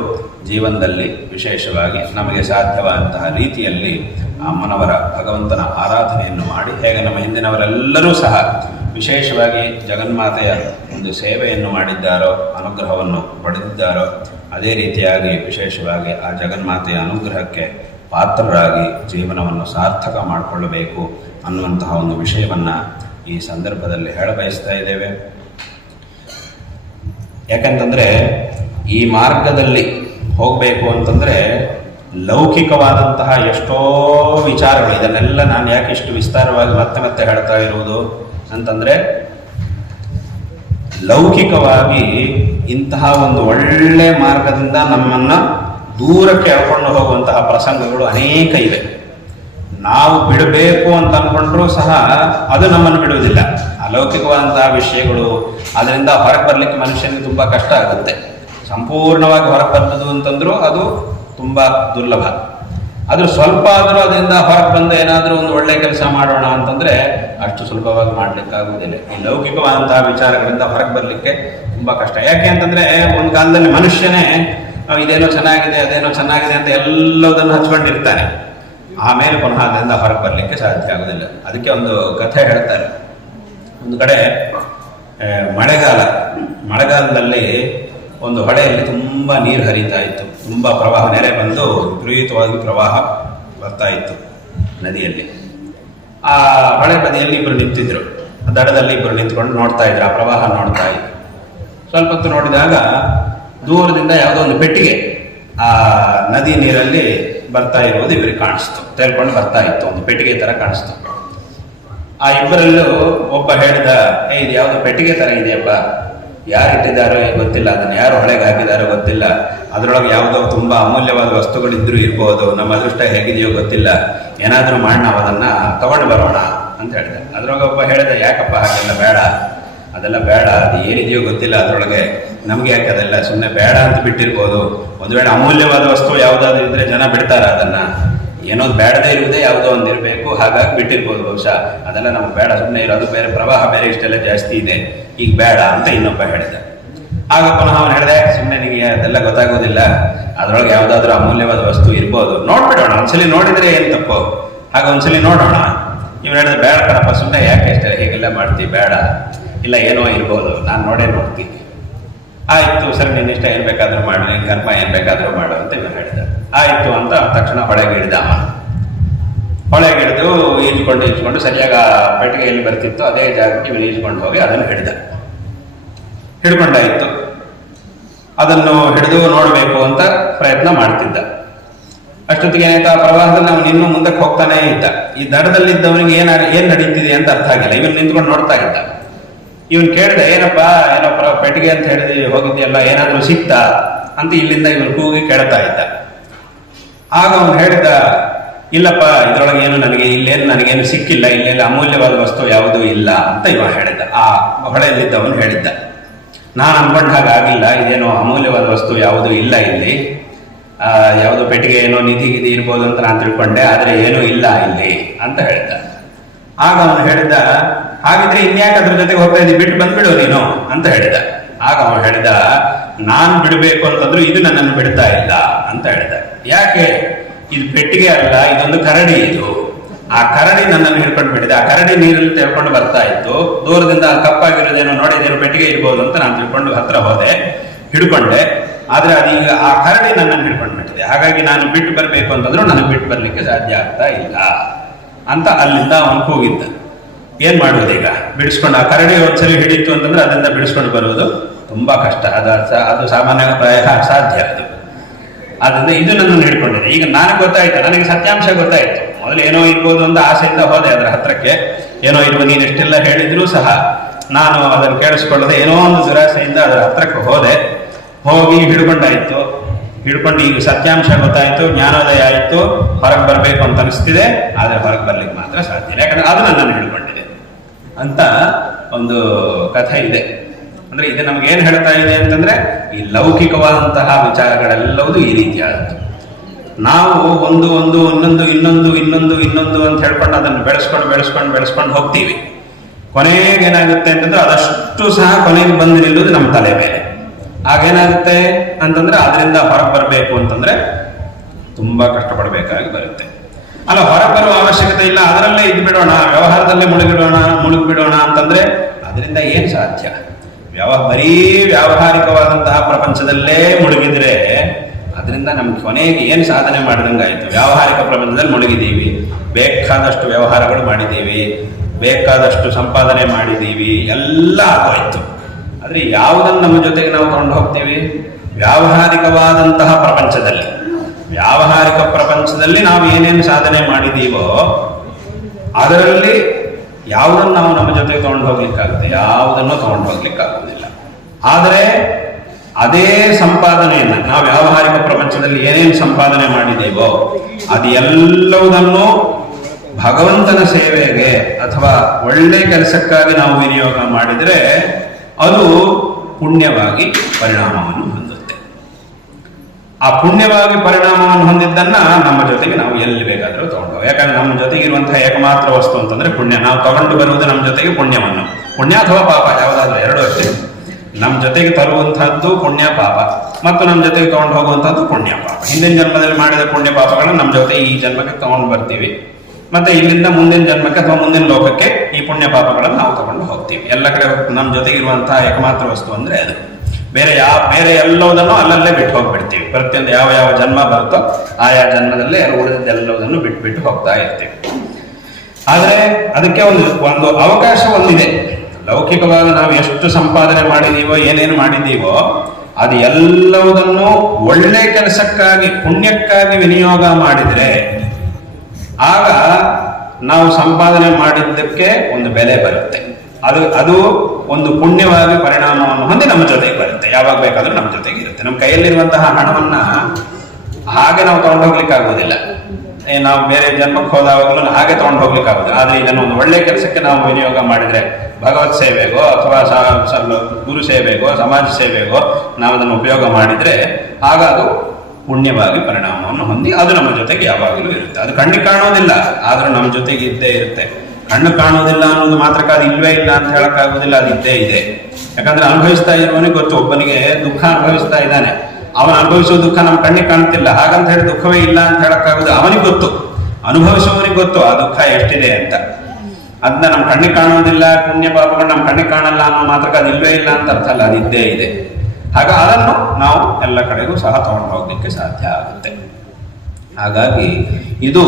ಜೀವನದಲ್ಲಿ ವಿಶೇಷವಾಗಿ ನಮಗೆ ಸಾಧ್ಯವಾದಂತಹ ರೀತಿಯಲ್ಲಿ ಅಮ್ಮನವರ ಭಗವಂತನ ಆರಾಧನೆಯನ್ನು ಮಾಡಿ, ಹೇಗೆ ನಮ್ಮ ಹಿಂದಿನವರೆಲ್ಲರೂ ಸಹ ವಿಶೇಷವಾಗಿ ಜಗನ್ಮಾತೆಯ ಒಂದು ಸೇವೆಯನ್ನು ಮಾಡಿದ್ದಾರೋ, ಅನುಗ್ರಹವನ್ನು ಪಡೆದಿದ್ದಾರೋ, ಅದೇ ರೀತಿಯಾಗಿ ವಿಶೇಷವಾಗಿ ಆ ಜಗನ್ಮಾತೆಯ ಅನುಗ್ರಹಕ್ಕೆ ಪಾತ್ರರಾಗಿ ಜೀವನವನ್ನು ಸಾರ್ಥಕ ಮಾಡಿಕೊಳ್ಳಬೇಕು ಅನ್ನುವಂತಹ ಒಂದು ವಿಷಯವನ್ನು ಈ ಸಂದರ್ಭದಲ್ಲಿ ಹೇಳಬಯಸ್ತಾ ಇದ್ದೇವೆ. ಯಾಕಂತಂದರೆ ಈ ಮಾರ್ಗದಲ್ಲಿ ಹೋಗಬೇಕು ಅಂತಂದರೆ ಲೌಕಿಕವಾದಂತಹ ಎಷ್ಟೋ ವಿಚಾರಗಳು, ಇದನ್ನೆಲ್ಲ ನಾನು ಯಾಕೆ ಇಷ್ಟು ವಿಸ್ತಾರವಾಗಿ ಮತ್ತೆ ಹೇಳ್ತಾ ಇರುವುದು ಅಂತಂದರೆ, ಲೌಕಿಕವಾಗಿ ಇಂತಹ ಒಂದು ಒಳ್ಳೆ ಮಾರ್ಗದಿಂದ ನಮ್ಮನ್ನು ದೂರಕ್ಕೆ ಎಳ್ಕೊಂಡು ಹೋಗುವಂತಹ ಪ್ರಸಂಗಗಳು ಅನೇಕ ಇವೆ. ನಾವು ಬಿಡಬೇಕು ಅಂತ ಅಂದ್ಕೊಂಡ್ರೂ ಸಹ ಅದು ನಮ್ಮನ್ನು ಬಿಡುವುದಿಲ್ಲ. ಅಲೌಕಿಕವಾದಂತಹ ವಿಷಯಗಳು, ಅದರಿಂದ ಹೊರಗೆ ಬರಲಿಕ್ಕೆ ಮನುಷ್ಯನಿಗೆ ತುಂಬ ಕಷ್ಟ ಆಗುತ್ತೆ. ಸಂಪೂರ್ಣವಾಗಿ ಹೊರಗೆ ಬರ್ತದು ಅಂತಂದ್ರೂ ಅದು ತುಂಬ ದುರ್ಲಭ. ಆದರೂ ಸ್ವಲ್ಪ ಆದರೂ ಅದರಿಂದ ಹೊರಗೆ ಬಂದು ಏನಾದರೂ ಒಂದು ಒಳ್ಳೆ ಕೆಲಸ ಮಾಡೋಣ ಅಂತಂದರೆ ಅಷ್ಟು ಸುಲಭವಾಗಿ ಮಾಡಲಿಕ್ಕಾಗುವುದಿಲ್ಲ. ಈ ಲೌಕಿಕವಾದಂತಹ ವಿಚಾರಗಳಿಂದ ಹೊರಗೆ ಬರಲಿಕ್ಕೆ ತುಂಬ ಕಷ್ಟ. ಯಾಕೆ ಅಂತಂದರೆ ಒಂದು ಕಾಲದಲ್ಲಿ ಮನುಷ್ಯನೇ ಇದೇನೋ ಚೆನ್ನಾಗಿದೆ ಅದೇನೋ ಚೆನ್ನಾಗಿದೆ ಅಂತ ಎಲ್ಲದನ್ನು ಹಚ್ಕೊಂಡಿರ್ತಾನೆ. ಆಮೇಲೆ ಪುನಃ ಅದರಿಂದ ಹೊರಗೆ ಬರಲಿಕ್ಕೆ ಸಾಧ್ಯ ಆಗೋದಿಲ್ಲ. ಅದಕ್ಕೆ ಒಂದು ಕಥೆ ಹೇಳ್ತಾರೆ. ಒಂದು ಕಡೆ ಮಳೆಗಾಲದಲ್ಲಿ ಒಂದು ಹೊಳೆಯಲ್ಲಿ ತುಂಬ ನೀರು ಹರಿತಾ ಇತ್ತು. ತುಂಬ ಪ್ರವಾಹ, ನೆರೆ ಬಂದು ವಿಪರೀತವಾಗಿ ಪ್ರವಾಹ ಬರ್ತಾ ಇತ್ತು ನದಿಯಲ್ಲಿ. ಆ ಹೊಳೆ ಬದಿಯಲ್ಲಿ ಇಬ್ಬರು ನಿಂತಿದ್ರು, ದಡದಲ್ಲಿ ಇಬ್ಬರು ನಿಂತ್ಕೊಂಡು ನೋಡ್ತಾ ಇದ್ರು, ಆ ಪ್ರವಾಹ ನೋಡ್ತಾ ಇದ್ರು. ಸ್ವಲ್ಪ ಹೊತ್ತು ನೋಡಿದಾಗ ದೂರದಿಂದ ಯಾವುದೋ ಒಂದು ಪೆಟ್ಟಿಗೆ ಆ ನದಿ ನೀರಲ್ಲಿ ಬರ್ತಾ ಇರುವುದು ಇವರಿಗೆ ಕಾಣಿಸ್ತು. ತೇಲ್ಕೊಂಡು ಬರ್ತಾ ಇತ್ತು, ಒಂದು ಪೆಟ್ಟಿಗೆ ತರ ಕಾಣಿಸ್ತು. ಆ ಇಬ್ಬರಲ್ಲೂ ಒಬ್ಬ ಹೇಳಿದ, ಇದು ಯಾವುದೋ ಪೆಟ್ಟಿಗೆ ತರ ಇದೆಯಪ್ಪ, ಯಾರು ಇಟ್ಟಿದ್ದಾರೋ ಗೊತ್ತಿಲ್ಲ, ಅದನ್ನು ಯಾರು ಹೊಳೆಗೆ ಹಾಕಿದಾರೋ ಗೊತ್ತಿಲ್ಲ, ಅದರೊಳಗೆ ಯಾವುದೋ ತುಂಬಾ ಅಮೂಲ್ಯವಾದ ವಸ್ತುಗಳಿದ್ರೂ ಇರ್ಬೋದು, ನಮ್ಮ ಅದೃಷ್ಟ ಹೇಗಿದೆಯೋ ಗೊತ್ತಿಲ್ಲ, ಏನಾದರೂ ಮಾಡಿ ನಾವು ಅದನ್ನ ತಗೊಂಡು ಬರೋಣ ಅಂತ ಹೇಳಿದ. ಅದ್ರೊಳಗೆ ಒಬ್ಬ ಹೇಳಿದ, ಯಾಕಪ್ಪ ಹಾಗೆಲ್ಲ ಬೇಡ, ಅದೆಲ್ಲ ಬೇಡ, ಅದು ಏನಿದೆಯೋ ಗೊತ್ತಿಲ್ಲ ಅದರೊಳಗೆ, ನಮ್ಗೆ ಯಾಕೆ ಅದೆಲ್ಲ, ಸುಮ್ಮನೆ ಬೇಡ ಅಂತ ಬಿಟ್ಟಿರ್ಬೋದು. ಒಂದು ವೇಳೆ ಅಮೂಲ್ಯವಾದ ವಸ್ತು ಯಾವುದಾದ್ರೂ ಇದ್ರೆ ಜನ ಬಿಡ್ತಾರ, ಅದನ್ನ ಏನೋ ಬೇಡದೇ ಇರುವುದೇ ಯಾವುದೋ ಒಂದು ಇರಬೇಕು, ಹಾಗಾಗಿ ಬಿಟ್ಟಿರ್ಬೋದು ಬಹುಶಃ. ಅದೆಲ್ಲ ನಮ್ಗೆ ಬೇಡ, ಸುಮ್ಮನೆ ಇರೋದು, ಬೇರೆ ಪ್ರವಾಹ ಬೇರೆ ಇಷ್ಟೆಲ್ಲ ಜಾಸ್ತಿ ಇದೆ, ಈಗ ಬೇಡ ಅಂತ ಇನ್ನೊಬ್ಬ ಹೇಳಿದ. ಆಗ ಪುನಃ ಅವನು ಹೇಳಿದೆ, ಸುಮ್ಮನೆ ನಿಮಗೆ ಅದೆಲ್ಲ ಗೊತ್ತಾಗೋದಿಲ್ಲ, ಅದರೊಳಗೆ ಯಾವುದಾದ್ರೂ ಅಮೂಲ್ಯವಾದ ವಸ್ತು ಇರ್ಬೋದು, ನೋಡ್ಬಿಡೋಣ, ಒಂದ್ಸಲಿ ನೋಡಿದ್ರೆ ಏನು ತಪ್ಪು, ಹಾಗೆ ಒಂದ್ಸಲಿ ನೋಡೋಣ. ಇವ್ನು ಹೇಳಿದ್ರೆ, ಬೇಡ ಕಣಪ್ಪ, ಸುಮ್ಮನೆ ಯಾಕೆ ಅಷ್ಟೇ ಹೀಗೆಲ್ಲ ಮಾಡ್ತೀವಿ, ಬೇಡ, ಇಲ್ಲ ಏನೋ ಇರ್ಬೋದು, ನಾನು ನೋಡೇ ನೋಡ್ತೀನಿ. ಆಯ್ತು ಸರಿ, ನಿನ್ನ ಇಷ್ಟ ಏನ್ ಬೇಕಾದ್ರೂ ಮಾಡು, ನಿನ್ ಕರ್ಮ ಏನ್ ಬೇಕಾದ್ರೂ ಮಾಡು ಅಂತ ಇವನು ಹೇಳಿದ. ಆಯ್ತು ಅಂತ ತಕ್ಷಣ ಹೊಳೆಗೆ ಹಿಡಿದ. ಹೊಳೆಗಿಡಿದು ಈಜ್ಕೊಂಡು ಸರಿಯಾಗಿ ಆ ಪೆಟ್ಟಿಗೆ ಎಲ್ಲಿ ಬರ್ತಿತ್ತು ಅದೇ ಜಾಗಕ್ಕೆ ಇವನು ಈಜ್ಕೊಂಡು ಹೋಗಿ ಅದನ್ನು ಹಿಡ್ಕೊಂಡಾಯಿತು. ಅದನ್ನು ಹಿಡಿದು ನೋಡಬೇಕು ಅಂತ ಪ್ರಯತ್ನ ಮಾಡ್ತಿದ್ದ. ಅಷ್ಟೊತ್ತಿಗೆ ಏನಾಯ್ತು, ಆ ಪ್ರವಾಹದಲ್ಲಿ ಅವನು ಇನ್ನೂ ಮುಂದಕ್ಕೆ ಹೋಗ್ತಾನೇ ಇದ್ದ. ಈ ದಡದಲ್ಲಿದ್ದವನಿಗೆ ಏನ್ ನಡೀತಿದೆ ಅಂತ ಅರ್ಥ ಆಗಿಲ್ಲ. ಇವನು ನಿಂತ್ಕೊಂಡು ನೋಡ್ತಾ ಇದ್ದ. ಇವನ್ ಕೇಳಿದ, ಏನಪ್ಪ ಏನೋ ಪೆಟ್ಟಿಗೆ ಅಂತ ಹೇಳಿದ್ವಿ, ಹೋಗಿದ್ಯಲ್ಲ, ಏನಾದ್ರೂ ಸಿಕ್ತಾ ಅಂತ ಇಲ್ಲಿಂದ ಇವನು ಕೂಗಿ ಕೇಳ್ತಾ ಇದ್ದ. ಆಗ ಅವನು ಹೇಳಿದ, ಇಲ್ಲಪ್ಪ, ಇದ್ರೊಳಗೆ ಏನು ಇಲ್ಲೇನು ನನಗೇನು ಸಿಕ್ಕಿಲ್ಲ, ಇಲ್ಲೆಲ್ಲ ಅಮೂಲ್ಯವಾದ ವಸ್ತು ಯಾವುದೂ ಇಲ್ಲ ಅಂತ ಇವ ಹೇಳಿದ. ಆ ಹೊಳೆಯಲ್ಲಿದ್ದವನು ಹೇಳಿದ್ದ, ನಾನು ಅನ್ಕೊಂಡ ಹಾಗಾಗಿಲ್ಲ, ಇದೇನೋ ಅಮೂಲ್ಯವಾದ ವಸ್ತು ಯಾವುದೂ ಇಲ್ಲ ಇಲ್ಲಿ, ಯಾವುದೋ ಪೆಟ್ಟಿಗೆ ಏನೋ ನಿಧಿ ಇರ್ಬೋದು ಅಂತ ನಾನು ತಿಳ್ಕೊಂಡೆ, ಆದ್ರೆ ಏನೂ ಇಲ್ಲ ಇಲ್ಲಿ ಅಂತ ಹೇಳಿದ್ದ. ಆಗ ಅವನು ಹೇಳಿದ, ಹಾಗಿದ್ರೆ ಇನ್ಯಾಕೆ ಅದ್ರ ಜೊತೆಗೆ ಹೋಗ್ತಾ ಇದ್ದೀವಿ, ಬಿಟ್ಟು ಬಂದ್ಬಿಡು ನೀನು ಅಂತ ಹೇಳಿದ. ಆಗ ಅವ ಹೇಳಿದ, ನಾನ್ ಬಿಡಬೇಕು ಅಂತಂದ್ರು ಇದು ನನ್ನನ್ನು ಬಿಡ್ತಾ ಇಲ್ಲ ಅಂತ ಹೇಳಿದ. ಯಾಕೆ? ಇದು ಪೆಟ್ಟಿಗೆ ಅಲ್ಲ, ಇದೊಂದು ಕರಡಿ. ಇದು ಆ ಕರಡಿ ನನ್ನನ್ನು ಹಿಡ್ಕೊಂಡು ಬಿಟ್ಟಿದೆ. ಆ ಕರಡಿ ನೀರಲ್ಲಿ ತೆಳ್ಕೊಂಡು ಬರ್ತಾ ಇತ್ತು. ದೂರದಿಂದ ಕಪ್ಪಾಗಿರೋದೇನೋ ನೋಡಿದೇನೋ ಪೆಟ್ಟಿಗೆ ಇರ್ಬೋದು ಅಂತ ನಾನು ತಿಳ್ಕೊಂಡು ಹತ್ರ ಹೋದೆ, ಹಿಡ್ಕೊಂಡೆ. ಆದ್ರೆ ಅದೀಗ ಆ ಕರಡಿ ನನ್ನನ್ನು ಹಿಡ್ಕೊಂಡು ಬಿಟ್ಟಿದೆ. ಹಾಗಾಗಿ ನಾನು ಬಿಟ್ಟು ಬರಬೇಕು ಅಂತಂದ್ರು ನನಗೆ ಬಿಟ್ಟು ಬರ್ಲಿಕ್ಕೆ ಸಾಧ್ಯ ಆಗ್ತಾ ಇಲ್ಲ ಅಂತ ಅಲ್ಲಿಂದ ಅವನು ಕೂಗಿದ್ದ. ಏನ್ ಮಾಡುವುದು ಈಗ? ಬಿಡಿಸ್ಕೊಂಡು ಆ ಕರಡಿ ಒಂದ್ಸರಿ ಹಿಡಿತು ಅಂತಂದ್ರೆ ಅದರಿಂದ ಬಿಡಿಸ್ಕೊಂಡು ಬರುವುದು ತುಂಬಾ ಕಷ್ಟ. ಅದು ಸಾಮಾನ್ಯ ಪ್ರಾಯ ಸಾಧ್ಯ ಅದು. ಆದ್ರಿಂದ ಇದು ನನ್ನನ್ನು ಹಿಡ್ಕೊಂಡಿದೆ. ಈಗ ನನಗೆ ಗೊತ್ತಾಯ್ತು, ನನಗೆ ಸತ್ಯಾಂಶ ಗೊತ್ತಾಯ್ತು. ಮೊದಲು ಏನೋ ಇರ್ಬೋದು ಅಂತ ಆಸೆಯಿಂದ ಹೋದೆ ಅದರ ಹತ್ರಕ್ಕೆ. ಏನೋ ಇರ್ಬೋದು, ನೀನು ಎಷ್ಟೆಲ್ಲ ಹೇಳಿದ್ರು ಸಹ ನಾನು ಅದನ್ನು ಕೇಳಿಸ್ಕೊಳ್ಳದೆ ಏನೋ ಒಂದು ದುರಾಸೆಯಿಂದ ಅದರ ಹತ್ರಕ್ಕೆ ಹೋದೆ. ಹೋಗಿ ಹಿಡ್ಕೊಂಡಾಯ್ತು. ಹಿಡ್ಕೊಂಡು ಈಗ ಸತ್ಯಾಂಶ ಗೊತ್ತಾಯ್ತು, ಜ್ಞಾನೋದಯ ಆಯ್ತು, ಹೊರಗೆ ಬರಬೇಕು ಅಂತ ಅನಿಸ್ತಿದೆ. ಆದರೆ ಹೊರಗೆ ಬರ್ಲಿಕ್ಕೆ ಮಾತ್ರ ಸಾಧ್ಯ ಇಲ್ಲ, ಯಾಕಂದ್ರೆ ಅದು ನನ್ನನ್ನು ಹಿಡ್ಕೊಂಡಿದೆ ಅಂತ ಒಂದು ಕಥೆ ಇದೆ. ಅಂದ್ರೆ ಇದು ನಮ್ಗೆ ಏನ್ ಹೇಳ್ತಾ ಇದೆ ಅಂತಂದ್ರೆ, ಈ ಲೌಕಿಕವಾದಂತಹ ವಿಚಾರಗಳೆಲ್ಲವೂ ಈ ರೀತಿಯಾದದ್ದು. ನಾವು ಒಂದು ಇನ್ನೊಂದು ಅಂತ ಹೇಳ್ಕೊಂಡು ಅದನ್ನು ಬೆಳೆಸ್ಕೊಂಡು ಹೋಗ್ತೀವಿ. ಕೊನೆಗೆ ಏನಾಗುತ್ತೆ ಅಂತಂದ್ರೆ ಅದಷ್ಟು ಸಹ ಕೊನೆಗೆ ಬಂದು ನಿಲ್ಲುವುದು ನಮ್ಮ ತಲೆ ಮೇಲೆ. ಆಗೇನಾಗುತ್ತೆ ಅಂತಂದ್ರೆ ಅದರಿಂದ ಹೊರಗೆ ಬರಬೇಕು ಅಂತಂದ್ರೆ ತುಂಬಾ ಕಷ್ಟಪಡಬೇಕಾಗಿ ಬರುತ್ತೆ. ಅಲ್ಲ, ಹೊರಗೆ ಬರುವ ಅವಶ್ಯಕತೆ ಇಲ್ಲ, ಅದರಲ್ಲೇ ಇದ್ದು ಬಿಡೋಣ, ವ್ಯವಹಾರದಲ್ಲೇ ಮುಳುಗಿಬಿಡೋಣ ಅಂತಂದ್ರೆ ಅದರಿಂದ ಏನ್ ಸಾಧ್ಯ? ಬರೀ ವ್ಯಾವಹಾರಿಕವಾದಂತಹ ಪ್ರಪಂಚದಲ್ಲೇ ಮುಳುಗಿದ್ರೆ ಅದರಿಂದ ನಮ್ಗೆ ಕೊನೆಗೆ ಏನು ಸಾಧನೆ ಮಾಡಿದಂಗಾಯ್ತು? ವ್ಯಾವಹಾರಿಕ ಪ್ರಪಂಚದಲ್ಲಿ ಮುಳುಗಿದ್ದೀವಿ, ಬೇಕಾದಷ್ಟು ವ್ಯವಹಾರಗಳು ಮಾಡಿದ್ದೀವಿ, ಬೇಕಾದಷ್ಟು ಸಂಪಾದನೆ ಮಾಡಿದ್ದೀವಿ, ಎಲ್ಲ ಆಗೋಯ್ತು. ಆದ್ರೆ ಯಾವುದನ್ನು ನಮ್ಮ ಜೊತೆಗೆ ನಾವು ತಗೊಂಡು ಹೋಗ್ತೀವಿ? ವ್ಯಾವಹಾರಿಕ ಪ್ರಪಂಚದಲ್ಲಿ ನಾವು ಏನೇನು ಸಾಧನೆ ಮಾಡಿದೀವೋ ಅದರಲ್ಲಿ ಯಾವುದನ್ನು ನಾವು ನಮ್ಮ ಜೊತೆಗೆ ತಗೊಂಡು ಹೋಗ್ಲಿಕ್ಕಾಗುತ್ತೆ? ಯಾವುದನ್ನು ತಗೊಂಡು ಹೋಗ್ಲಿಕ್ಕಾಗುವುದಿಲ್ಲ. ಆದರೆ ಅದೇ ಸಂಪಾದನೆಯನ್ನ ನಾವು ವ್ಯಾವಹಾರಿಕ ಪ್ರಪಂಚದಲ್ಲಿ ಏನೇನು ಸಂಪಾದನೆ ಮಾಡಿದೀವೋ ಅದೆಲ್ಲವುದನ್ನು ಭಗವಂತನ ಸೇವೆಗೆ ಅಥವಾ ಒಳ್ಳೆ ಕೆಲಸಕ್ಕಾಗಿ ನಾವು ವಿನಿಯೋಗ ಮಾಡಿದರೆ ಅದು ಪುಣ್ಯವಾಗಿ ಪರಿಣಾಮವನ್ನು ಹೊಂದುತ್ತೆ. ಆ ಪುಣ್ಯವಾಗಿ ಪರಿಣಾಮವನ್ನು ಹೊಂದಿದ್ದನ್ನ ನಮ್ಮ ಜೊತೆಗೆ ನಾವು ಎಲ್ಲಿ ಬೇಕಾದರೂ ತಗೊಂಡು, ಯಾಕಂದ್ರೆ ನಮ್ಮ ಜೊತೆಗಿರುವಂತಹ ಏಕಮಾತ್ರ ವಸ್ತು ಅಂತಂದ್ರೆ ಪುಣ್ಯ. ನಾವು ತಗೊಂಡು ಬರುವುದು ನಮ್ಮ ಜೊತೆಗೆ ಪುಣ್ಯವನ್ನು, ಪುಣ್ಯ ಅಥವಾ ಪಾಪ ಯಾವುದಾದ್ರೂ ಎರಡು ಅಷ್ಟೇ. ನಮ್ಮ ಜೊತೆಗೆ ತರುವಂತಹದ್ದು ಪುಣ್ಯ ಪಾಪ, ಮತ್ತು ನಮ್ಮ ಜೊತೆಗೆ ತಗೊಂಡು ಹೋಗುವಂತಹದ್ದು ಪುಣ್ಯ ಪಾಪ. ಹಿಂದಿನ ಜನ್ಮದಲ್ಲಿ ಮಾಡಿದ ಪುಣ್ಯ ಪಾಪಗಳನ್ನು ನಮ್ಮ ಜೊತೆ ಈ ಜನ್ಮಕ್ಕೆ ತಗೊಂಡು ಬರ್ತೀವಿ, ಮತ್ತೆ ಇಲ್ಲಿಂದ ಮುಂದಿನ ಜನ್ಮಕ್ಕೆ ಅಥವಾ ಮುಂದಿನ ಲೋಕಕ್ಕೆ ಈ ಪುಣ್ಯ ಪಾಪಗಳನ್ನು ನಾವು ತಗೊಂಡು ಹೋಗ್ತೀವಿ. ಎಲ್ಲ ಕಡೆ ನಮ್ಮ ಜೊತೆಗಿರುವಂತಹ ಏಕಮಾತ್ರ ವಸ್ತು ಅಂದ್ರೆ ಅದು. ಬೇರೆ ಎಲ್ಲವುದನ್ನು ಅಲ್ಲಲ್ಲೇ ಬಿಟ್ಟು ಹೋಗ್ಬಿಡ್ತೀವಿ. ಪ್ರತಿಯೊಂದು ಯಾವ ಜನ್ಮ ಬರುತ್ತೋ ಆಯಾ ಜನ್ಮದಲ್ಲೇ ಉಳಿದೆಲ್ಲವುದನ್ನು ಬಿಟ್ಟು ಹೋಗ್ತಾ ಇರ್ತೀವಿ. ಆದ್ರೆ ಅದಕ್ಕೆ ಒಂದು ಅವಕಾಶ ಒಂದಿದೆ. ಲೌಕಿಕವಾಗಿ ನಾವು ಎಷ್ಟು ಸಂಪಾದನೆ ಮಾಡಿದೀವೋ, ಏನೇನು ಮಾಡಿದೀವೋ ಅದು ಎಲ್ಲವುದನ್ನು ಒಳ್ಳೆ ಕೆಲಸಕ್ಕಾಗಿ, ಪುಣ್ಯಕ್ಕಾಗಿ ವಿನಿಯೋಗ ಮಾಡಿದ್ರೆ ಆಗ ನಾವು ಸಂಪಾದನೆ ಮಾಡಿದ್ದಕ್ಕೆ ಒಂದು ಬೆಲೆ ಬರುತ್ತೆ. ಅದು ಒಂದು ಪುಣ್ಯವಾಗಿ ಪರಿಣಾಮವನ್ನು ಹೊಂದಿ ನಮ್ಮ ಜೊತೆಗೆ ಬರುತ್ತೆ. ಯಾವಾಗ ಬೇಕಾದ್ರೂ ನಮ್ಮ ಜೊತೆಗೆ ಇರುತ್ತೆ. ನಮ್ಮ ಕೈಯಲ್ಲಿರುವಂತಹ ಹಣವನ್ನ ಹಾಗೆ ನಾವು ತಗೊಂಡು ಹೋಗ್ಲಿಕ್ಕೆ ಆಗುವುದಿಲ್ಲ. ನಾವು ಬೇರೆ ಜನ್ಮಕ್ಕೆ ಹೋದಾಗಲೂ ಹಾಗೆ ತಗೊಂಡು ಹೋಗ್ಲಿಕ್ಕೆ ಆಗುದಿಲ್ಲ. ಆದ್ರೆ ಇದನ್ನು ಒಂದು ಒಳ್ಳೆ ಕೆಲಸಕ್ಕೆ ನಾವು ವಿನಿಯೋಗ ಮಾಡಿದ್ರೆ, ಭಗವತ್ ಸೇವೆಗೋ ಅಥವಾ ಗುರು ಸೇವೆಗೋ ಸಮಾಜ ಸೇವೆಗೋ ನಾವು ಅದನ್ನು ಉಪಯೋಗ ಮಾಡಿದ್ರೆ ಆಗ ಅದು ಪುಣ್ಯವಾಗಿ ಪರಿಣಾಮವನ್ನು ಹೊಂದಿ ಅದು ನಮ್ಮ ಜೊತೆಗೆ ಯಾವಾಗಲೂ ಇರುತ್ತೆ. ಅದು ಕಣ್ಣಿಗೆ ಕಾಣೋದಿಲ್ಲ, ಆದ್ರೂ ನಮ್ಮ ಜೊತೆಗೆ ಇದ್ದೇ ಇರುತ್ತೆ. ಕಣ್ಣು ಕಾಣೋದಿಲ್ಲ ಅನ್ನೋದು ಮಾತ್ರಕ್ಕೆ ಅದು ಇಲ್ವೇ ಇಲ್ಲ ಅಂತ ಹೇಳಕ್ಕಾಗೋದಿಲ್ಲ, ಅದು ಇದ್ದೇ ಇದೆ. ಯಾಕಂದ್ರೆ ಅನುಭವಿಸ್ತಾ ಇರುವವನಿಗೆ ಗೊತ್ತು. ಒಬ್ಬನಿಗೆ ದುಃಖ ಅನುಭವಿಸ್ತಾ ಇದ್ದಾನೆ, ಅವನು ಅನುಭವಿಸುವ ದುಃಖ ನಮ್ಮ ಕಣ್ಣಿಗೆ ಕಾಣ್ತಿಲ್ಲ, ಹಾಗಂತ ಹೇಳಿ ದುಃಖವೇ ಇಲ್ಲ ಅಂತ ಹೇಳಕ್ಕಾಗೋದು. ಅವನಿಗೆ ಗೊತ್ತು, ಅನುಭವಿಸುವವನಿಗೆ ಗೊತ್ತು ಆ ದುಃಖ ಎಷ್ಟಿದೆ ಅಂತ. ಅದನ್ನ ನಮ್ಮ ಕಣ್ಣಿಗೆ ಕಾಣೋದಿಲ್ಲ, ಪುಣ್ಯ ಪಾಪಗಳು ನಮ್ಮ ಕಣ್ಣಿಗೆ ಕಾಣಲ್ಲ ಅನ್ನೋ ಮಾತ್ರಕ್ಕೆ ಅದು ಇಲ್ವೇ ಇಲ್ಲ ಅಂತ ಅರ್ಥ ಅಲ್ಲ, ಅದು ಇದ್ದೇ ಇದೆ. ಹಾಗ ಅದನ್ನು ನಾವು ಎಲ್ಲ ಕಡೆಗೂ ಸಹ ತಗೊಂಡು ಹೋಗ್ಲಿಕ್ಕೆ ಸಾಧ್ಯ ಆಗುತ್ತೆ. ಹಾಗಾಗಿ ಇದು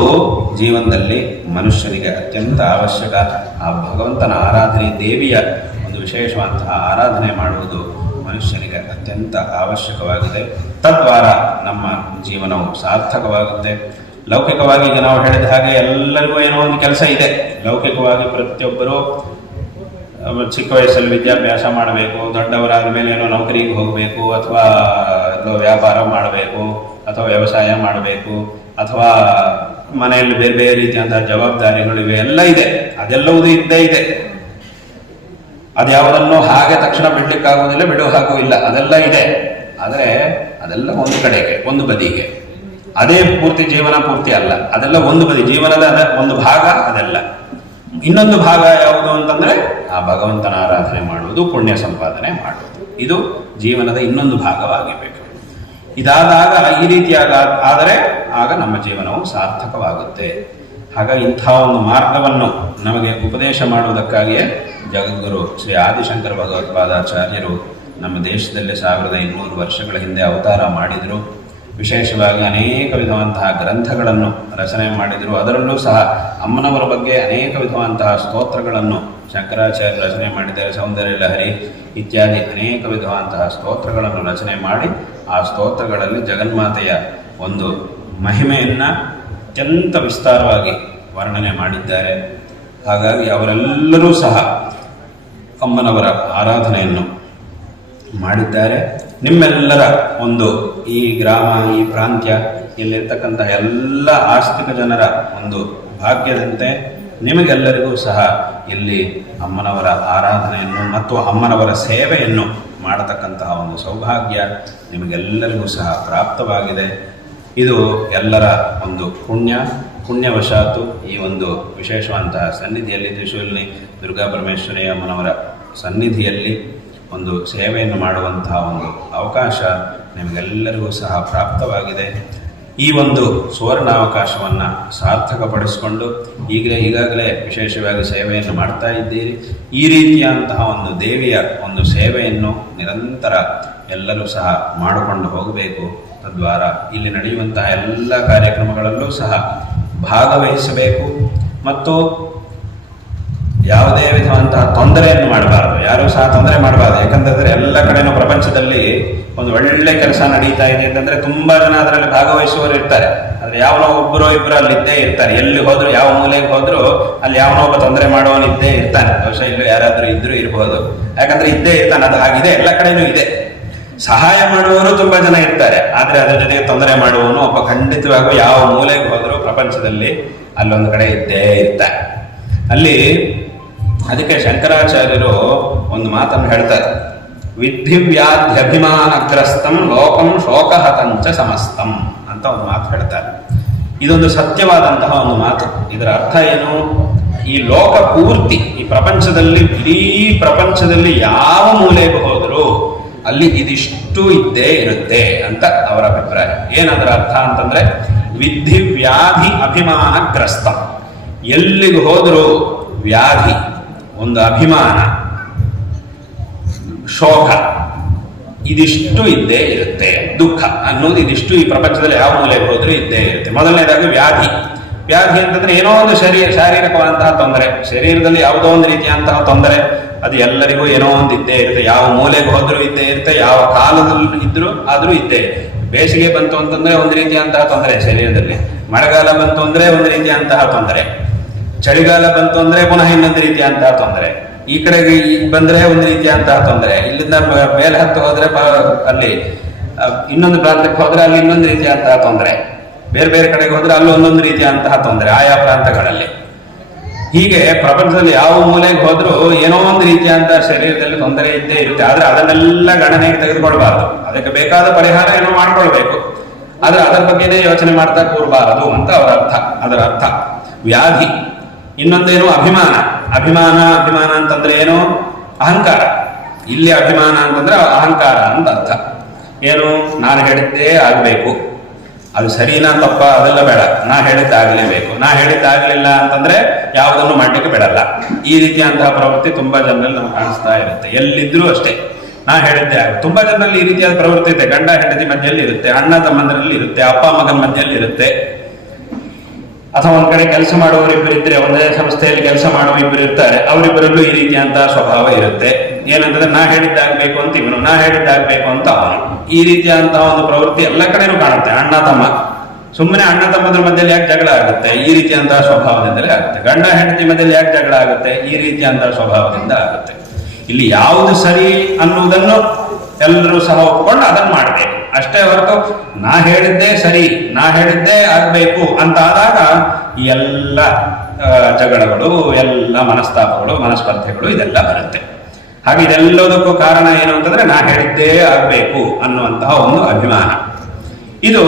ಜೀವನದಲ್ಲಿ ಮನುಷ್ಯನಿಗೆ ಅತ್ಯಂತ ಅವಶ್ಯಕ. ಆ ಭಗವಂತನ ಆರಾಧನೆ, ದೇವಿಯ ಒಂದು ವಿಶೇಷವಾದಂತಹ ಆರಾಧನೆ ಮಾಡುವುದು ಮನುಷ್ಯನಿಗೆ ಅತ್ಯಂತ ಅವಶ್ಯಕವಾಗಿದೆ. ತದ್ವಾರ ನಮ್ಮ ಜೀವನವು ಸಾರ್ಥಕವಾಗುತ್ತೆ. ಲೌಕಿಕವಾಗಿ ಈಗ ನಾವು ಹೇಳಿದ ಹಾಗೆ ಎಲ್ಲರಿಗೂ ಏನೋ ಒಂದು ಕೆಲಸ ಇದೆ. ಲೌಕಿಕವಾಗಿ ಪ್ರತಿಯೊಬ್ಬರು ಚಿಕ್ಕ ವಯಸ್ಸಲ್ಲಿ ವಿದ್ಯಾಭ್ಯಾಸ ಮಾಡಬೇಕು, ದೊಡ್ಡವರಾದ ಮೇಲೆ ಏನೋ ನೌಕರಿಗೆ ಹೋಗಬೇಕು, ಅಥವಾ ವ್ಯಾಪಾರ ಮಾಡಬೇಕು, ಅಥವಾ ವ್ಯವಸಾಯ ಮಾಡಬೇಕು, ಅಥವಾ ಮನೆಯಲ್ಲಿ ಬೇರೆ ಬೇರೆ ರೀತಿಯಂತಹ ಜವಾಬ್ದಾರಿಗಳಿವೆ, ಎಲ್ಲ ಇದೆ. ಅದೆಲ್ಲವೂ ಇದ್ದೇ ಇದೆ. ಅದ್ಯಾವುದನ್ನು ಹಾಗೆ ತಕ್ಷಣ ಬಿಡ್ಲಿಕ್ಕಾಗುವುದಿಲ್ಲ, ಬಿಡುವ ಹಾಗೂ ಇಲ್ಲ, ಅದೆಲ್ಲ ಇದೆ. ಆದರೆ ಅದೆಲ್ಲ ಒಂದು ಕಡೆಗೆ, ಒಂದು ಬದಿಗೆ. ಅದೇ ಪೂರ್ತಿ ಜೀವನ ಪೂರ್ತಿ ಅಲ್ಲ, ಅದೆಲ್ಲ ಒಂದು ಬದಿ, ಜೀವನದ ಒಂದು ಭಾಗ ಅದೆಲ್ಲ. ಇನ್ನೊಂದು ಭಾಗ ಯಾವುದು ಅಂತಂದ್ರೆ ಆ ಭಗವಂತನ ಆರಾಧನೆ ಮಾಡುವುದು, ಪುಣ್ಯ ಸಂಪಾದನೆ ಮಾಡುವುದು. ಇದು ಜೀವನದ ಇನ್ನೊಂದು ಭಾಗವಾಗಿರಬೇಕು. ಇದಾದಾಗ ಈ ರೀತಿಯಾಗ ಆದರೆ ಆಗ ನಮ್ಮ ಜೀವನವು ಸಾರ್ಥಕವಾಗುತ್ತೆ. ಹಾಗಾಗಿ ಇಂಥ ಒಂದು ಮಾರ್ಗವನ್ನು ನಮಗೆ ಉಪದೇಶ ಮಾಡುವುದಕ್ಕಾಗಿಯೇ ಜಗದ್ಗುರು ಶ್ರೀ ಆದಿಶಂಕರ ಭಗವತ್ಪಾದಾಚಾರ್ಯರು ನಮ್ಮ ದೇಶದಲ್ಲಿ 1200 ವರ್ಷಗಳ ಹಿಂದೆ ಅವತಾರ ಮಾಡಿದರು. ವಿಶೇಷವಾಗಿ ಅನೇಕ ವಿಧವಂತಹ ಗ್ರಂಥಗಳನ್ನು ರಚನೆ ಮಾಡಿದರು. ಅದರಲ್ಲೂ ಸಹ ಅಮ್ಮನವರ ಬಗ್ಗೆ ಅನೇಕ ವಿಧವಂತಹ ಸ್ತೋತ್ರಗಳನ್ನು ಶಂಕರಾಚಾರ್ಯ ರಚನೆ ಮಾಡಿದ್ದಾರೆ. ಸೌಂದರ್ಯ ಲಹರಿ ಇತ್ಯಾದಿ ಅನೇಕ ವಿಧವಂತಹ ಸ್ತೋತ್ರಗಳನ್ನು ರಚನೆ ಮಾಡಿ ಆ ಸ್ತೋತ್ರಗಳಲ್ಲಿ ಜಗನ್ಮಾತೆಯ ಒಂದು ಮಹಿಮೆಯನ್ನು ಅತ್ಯಂತ ವಿಸ್ತಾರವಾಗಿ ವರ್ಣನೆ ಮಾಡಿದ್ದಾರೆ. ಹಾಗಾಗಿ ಅವರೆಲ್ಲರೂ ಸಹ ಅಮ್ಮನವರ ಆರಾಧನೆಯನ್ನು ಮಾಡಿದ್ದಾರೆ. ನಿಮ್ಮೆಲ್ಲರ ಒಂದು ಈ ಗ್ರಾಮ, ಈ ಪ್ರಾಂತ್ಯ, ಇಲ್ಲಿರ್ತಕ್ಕಂತಹ ಎಲ್ಲ ಆಸ್ತಿಕ ಜನರ ಒಂದು ಭಾಗ್ಯದಂತೆ ನಿಮಗೆಲ್ಲರಿಗೂ ಸಹ ಇಲ್ಲಿ ಅಮ್ಮನವರ ಆರಾಧನೆಯನ್ನು ಮತ್ತು ಅಮ್ಮನವರ ಸೇವೆಯನ್ನು ಮಾಡತಕ್ಕಂತಹ ಒಂದು ಸೌಭಾಗ್ಯ ನಿಮಗೆಲ್ಲರಿಗೂ ಸಹ ಪ್ರಾಪ್ತವಾಗಿದೆ. ಇದು ಎಲ್ಲರ ಒಂದು ಪುಣ್ಯವಶಾತು ಈ ಒಂದು ವಿಶೇಷವಂತಹ ಸನ್ನಿಧಿಯಲ್ಲಿ, ತ್ರಿಶೂಲಿನಿ ದುರ್ಗಾ ಪರಮೇಶ್ವರಿ ಅಮ್ಮನವರ ಸನ್ನಿಧಿಯಲ್ಲಿ ಒಂದು ಸೇವೆಯನ್ನು ಮಾಡುವಂತಹ ಒಂದು ಅವಕಾಶ ನಿಮಗೆಲ್ಲರಿಗೂ ಸಹ ಪ್ರಾಪ್ತವಾಗಿದೆ. ಈ ಒಂದು ಸುವರ್ಣಾವಕಾಶವನ್ನು ಸಾರ್ಥಕಪಡಿಸಿಕೊಂಡು ಈಗಾಗಲೇ ವಿಶೇಷವಾಗಿ ಸೇವೆಯನ್ನು ಮಾಡ್ತಾ ಇದ್ದೀರಿ. ಈ ರೀತಿಯಾದಂತಹ ಒಂದು ದೇವಿಯ ಒಂದು ಸೇವೆಯನ್ನು ನಿರಂತರ ಎಲ್ಲರೂ ಸಹ ಮಾಡಿಕೊಂಡು ಹೋಗಬೇಕು. ತದ್ವಾರ ಇಲ್ಲಿ ನಡೆಯುವಂತಹ ಎಲ್ಲ ಕಾರ್ಯಕ್ರಮಗಳಲ್ಲೂ ಸಹ ಭಾಗವಹಿಸಬೇಕು ಮತ್ತು ಯಾವುದೇ ವಿಧವಂತಹ ತೊಂದರೆಯನ್ನು ಮಾಡಬಾರದು. ಯಾರೂ ಸಹ ತೊಂದರೆ ಮಾಡಬಾರದು. ಯಾಕಂತಂದ್ರೆ ಎಲ್ಲ ಕಡೆನೂ ಪ್ರಪಂಚದಲ್ಲಿ ಒಂದು ಒಳ್ಳೆ ಕೆಲಸ ನಡೀತಾ ಇದೆ ಅಂತಂದ್ರೆ ತುಂಬಾ ಜನ ಅದರಲ್ಲಿ ಭಾಗವಹಿಸುವವರು ಇರ್ತಾರೆ. ಆದ್ರೆ ಯಾವನೋ ಒಬ್ಬರೋ ಇಬ್ಬರು ಅಲ್ಲಿ ಇದ್ದೇ ಇರ್ತಾರೆ. ಎಲ್ಲಿ ಹೋದ್ರು, ಯಾವ ಮೂಲೆಗೆ ಹೋದ್ರು ಅಲ್ಲಿ ಯಾವನೋ ಒಬ್ಬ ತೊಂದರೆ ಮಾಡೋನಿದ್ದೇ ಇರ್ತಾನೆ. ಬಹುಶಃ ಇಲ್ಲೂ ಯಾರಾದ್ರೂ ಇದ್ರೂ ಇರಬಹುದು. ಯಾಕಂದ್ರೆ ಇದ್ದೇ ಇರ್ತಾನೆ. ಅದು ಹಾಗಿದೆ, ಎಲ್ಲ ಕಡೆನೂ ಇದೆ. ಸಹಾಯ ಮಾಡುವವರು ತುಂಬಾ ಜನ ಇರ್ತಾರೆ. ಆದ್ರೆ ಅದರ ಜೊತೆಗೆ ತೊಂದರೆ ಮಾಡುವವನು ಒಬ್ಬ ಖಂಡಿತವಾಗೂ ಯಾವ ಮೂಲೆಗೆ ಹೋದ್ರು ಪ್ರಪಂಚದಲ್ಲಿ ಅಲ್ಲೊಂದು ಕಡೆ ಇದ್ದೇ ಇರ್ತಾನೆ. ಅಲ್ಲಿ ಅದಕ್ಕೆ ಶಂಕರಾಚಾರ್ಯರು ಒಂದು ಮಾತನ್ನು ಹೇಳ್ತಾರೆ, ವಿದ್ಧಿವ್ಯಾಧ್ಯಭಿಮಾನಗ್ರಸ್ತಂ ಲೋಕಂ ಶೋಕಹತಂಚ ಸಮಸ್ತಂ ಅಂತ ಒಂದು ಮಾತು ಹೇಳ್ತಾರೆ. ಇದೊಂದು ಸತ್ಯವಾದಂತಹ ಒಂದು ಮಾತು. ಇದರ ಅರ್ಥ ಏನು? ಈ ಲೋಕ ಪೂರ್ತಿ, ಈ ಪ್ರಪಂಚದಲ್ಲಿ, ಇಡೀ ಪ್ರಪಂಚದಲ್ಲಿ ಯಾವ ಮೂಲೆಗೆ ಹೋದರೂ ಅಲ್ಲಿ ಇದಿಷ್ಟು ಇದ್ದೇ ಇರುತ್ತೆ ಅಂತ ಅವರ ಅಭಿಪ್ರಾಯ. ಏನದರ ಅರ್ಥ ಅಂತಂದ್ರೆ ವಿದ್ಧಿವ್ಯಾಧಿ ಅಭಿಮಾನಗ್ರಸ್ತ. ಎಲ್ಲಿಗೆ ಹೋದರೂ ವ್ಯಾಧಿ, ಒಂದು ಅಭಿಮಾನ, ಶೋಕ ಇದಿಷ್ಟು ಇದ್ದೇ ಇರುತ್ತೆ. ದುಃಖ ಅನ್ನೋದು ಇದಿಷ್ಟು ಈ ಪ್ರಪಂಚದಲ್ಲಿ ಯಾವ ಮೂಲೆಗೆ ಹೋದ್ರೂ ಇದ್ದೇ ಇರುತ್ತೆ. ಮೊದಲನೇದಾಗಿ ವ್ಯಾಧಿ. ವ್ಯಾಧಿ ಅಂತಂದ್ರೆ ಏನೋ ಒಂದು ಶಾರೀರಿಕವಾದಂತಹ ತೊಂದರೆ, ಶರೀರದಲ್ಲಿ ಯಾವುದೋ ಒಂದು ರೀತಿಯಂತಹ ತೊಂದರೆ, ಅದು ಎಲ್ಲರಿಗೂ ಏನೋ ಒಂದು ಇದ್ದೇ ಇರುತ್ತೆ. ಯಾವ ಮೂಲೆಗೆ ಹೋದ್ರೂ ಇದ್ದೇ ಇರುತ್ತೆ, ಯಾವ ಕಾಲದಲ್ಲಿ ಇದ್ರೂ ಆದ್ರೂ ಇದ್ದೇ ಇರುತ್ತೆ. ಬೇಸಿಗೆ ಬಂತು ಅಂತಂದ್ರೆ ಒಂದು ರೀತಿಯಂತಹ ತೊಂದರೆ ಶರೀರದಲ್ಲಿ, ಮಳೆಗಾಲ ಬಂತು ಅಂದ್ರೆ ಒಂದು ರೀತಿಯಂತಹ ತೊಂದರೆ, ಚಳಿಗಾಲ ಬಂತು ಅಂದ್ರೆ ಪುನಃ ಇನ್ನೊಂದು ರೀತಿಯಂತಹ ತೊಂದರೆ, ಈ ಕಡೆಗೆ ಬಂದ್ರೆ ಒಂದು ರೀತಿಯಂತಹ ತೊಂದರೆ, ಇಲ್ಲಿಂದ ಮೇಲೆ ಹತ್ತು ಹೋದ್ರೆ ಅಲ್ಲಿ ಇನ್ನೊಂದು ಪ್ರಾಂತಕ್ಕೆ ಹೋದ್ರೆ ಅಲ್ಲಿ ಇನ್ನೊಂದು ರೀತಿಯಂತಹ ತೊಂದರೆ, ಬೇರೆ ಬೇರೆ ಕಡೆಗೆ ಹೋದ್ರೆ ಅಲ್ಲಿ ಒಂದೊಂದು ರೀತಿಯಂತಹ ತೊಂದರೆ ಆಯಾ ಪ್ರಾಂತಗಳಲ್ಲಿ. ಹೀಗೆ ಪ್ರಪಂಚದಲ್ಲಿ ಯಾವ ಮೂಲೆಗೆ ಹೋದ್ರೂ ಏನೋ ಒಂದು ರೀತಿಯಂತಹ ಶರೀರದಲ್ಲಿ ತೊಂದರೆ ಇದ್ದೇ ಇರುತ್ತೆ. ಆದ್ರೆ ಅದನ್ನೆಲ್ಲ ಗಣನೆಗೆ ತೆಗೆದುಕೊಳ್ಬಾರದು. ಅದಕ್ಕೆ ಬೇಕಾದ ಪರಿಹಾರ ಏನೋ ಮಾಡ್ಕೊಳ್ಬೇಕು. ಆದ್ರೆ ಅದರ ಬಗ್ಗೆನೇ ಯೋಚನೆ ಮಾಡ್ತಾ ಕೂರಬಾರದು ಅಂತ ಅದರ ಅರ್ಥ ವ್ಯಾಧಿ. ಇನ್ನೊಂದೇನು? ಅಭಿಮಾನ. ಅಭಿಮಾನ ಅಂತಂದ್ರೆ ಏನು? ಅಹಂಕಾರ. ಇಲ್ಲಿ ಅಭಿಮಾನ ಅಂತಂದ್ರೆ ಅಹಂಕಾರ ಅಂತ ಅರ್ಥ. ಏನು? ನಾನು ಹೇಳಿದ್ದೇ ಆಗ್ಬೇಕು, ಅದು ಸರಿನಾ ತಪ್ಪ ಅದೆಲ್ಲ ಬೇಡ, ನಾ ಹೇಳಿದ್ದಾಗಲೇಬೇಕು. ನಾ ಹೇಳಿದ್ದಾಗಲಿಲ್ಲ ಅಂತಂದ್ರೆ ಯಾವುದನ್ನು ಮಾಡ್ಲಿಕ್ಕೆ ಬಿಡಲ್ಲ. ಈ ರೀತಿಯಂತಹ ಪ್ರವೃತ್ತಿ ತುಂಬಾ ಜನರಲ್ಲಿ ನಮ್ಗೆ ಕಾಣಿಸ್ತಾ ಇರುತ್ತೆ. ಎಲ್ಲಿದ್ರೂ ಅಷ್ಟೇ ನಾ ಹೇಳಿದ್ದೆ ತುಂಬಾ ಜನರಲ್ಲಿ ಈ ರೀತಿಯಾದ ಪ್ರವೃತ್ತಿ ಇದೆ. ಗಂಡ ಹೆಂಡತಿ ಮಧ್ಯದಲ್ಲಿ ಇರುತ್ತೆ, ಅಣ್ಣ ತಮ್ಮಂದರಲ್ಲಿ ಇರುತ್ತೆ, ಅಪ್ಪ ಮಗನ ಮಧ್ಯದಲ್ಲಿ ಇರುತ್ತೆ. ಅಥವಾ ಒಂದ್ ಕಡೆ ಕೆಲಸ ಮಾಡುವವರು ಇಬ್ಬರು ಇದ್ರೆ, ಒಂದೇ ಸಂಸ್ಥೆಯಲ್ಲಿ ಕೆಲಸ ಮಾಡುವ ಇಬ್ಬರು ಇರ್ತಾರೆ, ಅವರಿಬ್ಬರಲ್ಲೂ ಈ ರೀತಿಯಂತಹ ಸ್ವಭಾವ ಇರುತ್ತೆ. ಏನಂದ್ರೆ ನಾ ಹೇಳಿದ್ದಾಗಬೇಕು ಅಂತ ಇವನು, ನಾ ಹೇಳಿದ್ದಾಗಬೇಕು ಅಂತ ಅವನು. ಈ ರೀತಿಯಂತಹ ಒಂದು ಪ್ರವೃತ್ತಿ ಎಲ್ಲ ಕಡೆನೂ ಕಾಣುತ್ತೆ. ಅಣ್ಣ ತಮ್ಮ, ಸುಮ್ಮನೆ ಅಣ್ಣ ತಮ್ಮದ್ರ ಮಧ್ಯದಲ್ಲಿ ಯಾಕೆ ಜಗಳ ಆಗುತ್ತೆ? ಈ ರೀತಿಯಂತಹ ಸ್ವಭಾವದಿಂದಲೇ ಆಗುತ್ತೆ. ಗಂಡ ಹೆಂಡತಿ ಮಧ್ಯದಲ್ಲಿ ಯಾಕೆ ಜಗಳ ಆಗುತ್ತೆ? ಈ ರೀತಿಯಂತಹ ಸ್ವಭಾವದಿಂದ ಆಗುತ್ತೆ. ಇಲ್ಲಿ ಯಾವುದು ಸರಿ ಅನ್ನುವುದನ್ನು ಎಲ್ಲರೂ ಸಹ ಒಪ್ಪಿಕೊಂಡು ಅದನ್ನು ಮಾಡಬೇಕು ಅಷ್ಟೇ ಹೊರತು ನಾ ಹೇಳಿದ್ದೇ ಸರಿ, ನಾ ಹೇಳಿದ್ದೇ ಆಗ್ಬೇಕು ಅಂತ ಆದಾಗ ಈ ಎಲ್ಲ ಜಗಳಗಳು, ಎಲ್ಲ ಮನಸ್ತಾಪಗಳು, ಮನಸ್ಪರ್ಧೆಗಳು ಇದೆಲ್ಲ ಬರುತ್ತೆ. ಹಾಗೆ ಇದೆಲ್ಲದಕ್ಕೂ ಕಾರಣ ಏನು ಅಂತಂದ್ರೆ ನಾ ಹೇಳಿದ್ದೇ ಆಗ್ಬೇಕು ಅನ್ನುವಂತಹ ಒಂದು ಅಭಿಮಾನ. ಇದು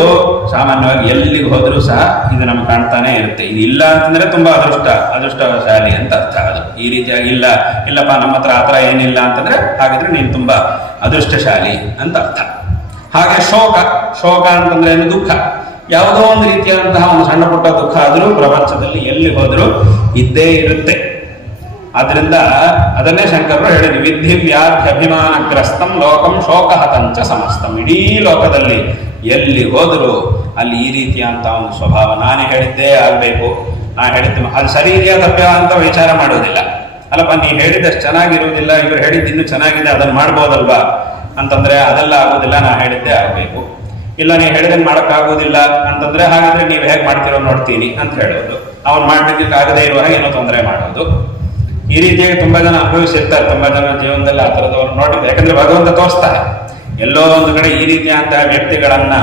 ಸಾಮಾನ್ಯವಾಗಿ ಎಲ್ಲಿಗೆ ಹೋದರೂ ಸಹ ಇದು ನಮ್ಗೆ ಕಾಣ್ತಾನೆ ಇರುತ್ತೆ. ಇದು ಇಲ್ಲ ಅಂತಂದ್ರೆ ತುಂಬಾ ಅದೃಷ್ಟಶಾಲಿ ಅಂತ ಅರ್ಥ. ಅದು ಈ ರೀತಿಯಾಗಿ ಇಲ್ಲಪ್ಪ ನಮ್ಮ ಹತ್ರ ಆ ಥರ ಏನಿಲ್ಲ ಅಂತಂದ್ರೆ ಹಾಗಿದ್ರೆ ನೀನು ತುಂಬಾ ಅದೃಷ್ಟಶಾಲಿ ಅಂತ ಅರ್ಥ. ಹಾಗೆ ಶೋಕ ಅಂತಂದ್ರೆ ಏನು? ದುಃಖ. ಯಾವುದೋ ಒಂದು ರೀತಿಯಾದಂತಹ ಒಂದು ಸಣ್ಣ ಪುಟ್ಟ ದುಃಖ ಆದರೂ ಪ್ರಪಂಚದಲ್ಲಿ ಎಲ್ಲಿ ಹೋದರೂ ಇದ್ದೇ ಇರುತ್ತೆ. ಆದ್ರಿಂದ ಅದನ್ನೇ ಶಂಕರರು ಹೇಳಿದ್ರು, ವಿಧಿ ವ್ಯಾಧ್ಯಭಿಮಾನಗ್ರಸ್ತಂ ಲೋಕಂ ಶೋಕಹತಂಚ ಸಮಸ್ತಂ. ಇಡೀ ಲೋಕದಲ್ಲಿ ಎಲ್ಲಿ ಹೋದರೂ ಅಲ್ಲಿ ಈ ರೀತಿಯಂತ ಒಂದು ಸ್ವಭಾವ. ನಾನೇ ಹೇಳಿದ್ದೇ ಆಗಬೇಕು, ನಾ ಹೇಳಿದ್ದೆ ಅದು ಸರಿ ಇದೆಯಾ ತಪ್ಪ ಅಂತ ವಿಚಾರ ಮಾಡೋದಿಲ್ಲ. ಅಲ್ಲಪ್ಪ ನೀ ಹೇಳಿದಷ್ಟು ಚೆನ್ನಾಗಿರುವುದಿಲ್ಲ, ಇವರು ಹೇಳಿದ್ದು ಇನ್ನೂ ಚೆನ್ನಾಗಿದೆ, ಅದನ್ನು ಮಾಡ್ಬೋದಲ್ವಾ ಅಂತಂದ್ರೆ ಅದೆಲ್ಲ ಆಗೋದಿಲ್ಲ, ನಾ ಹೇಳಿದ್ದೇ ಆಗಬೇಕು. ಇಲ್ಲ ನೀವು ಹೇಳಿದಂಗೆ ಮಾಡೋಕ್ಕಾಗೋದಿಲ್ಲ ಅಂತಂದ್ರೆ ಹಾಗಾದ್ರೆ ನೀವು ಹೇಗೆ ಮಾಡ್ತಿರೋ ನೋಡ್ತೀನಿ ಅಂತ ಹೇಳೋದು. ಅವ್ನು ಮಾಡ್ಲಿಕ್ಕೆ ಆಗದೆ ಇರುವಾಗ ಏನೋ ತೊಂದರೆ ಮಾಡೋದು. ಈ ರೀತಿಯಾಗಿ ತುಂಬಾ ಜನ ಅನುಭವಿಸಿರ್ತಾರೆ. ತುಂಬಾ ಜನ ಜೀವನದಲ್ಲಿ ಆ ಥರದವ್ರು ನೋಡಿದ್ರೆ, ಯಾಕಂದ್ರೆ ಭಗವಂತ ತೋರಿಸ್ತಾರೆ ಎಲ್ಲೋ ಒಂದು ಕಡೆ ಈ ರೀತಿಯಂತಹ ವ್ಯಕ್ತಿಗಳನ್ನ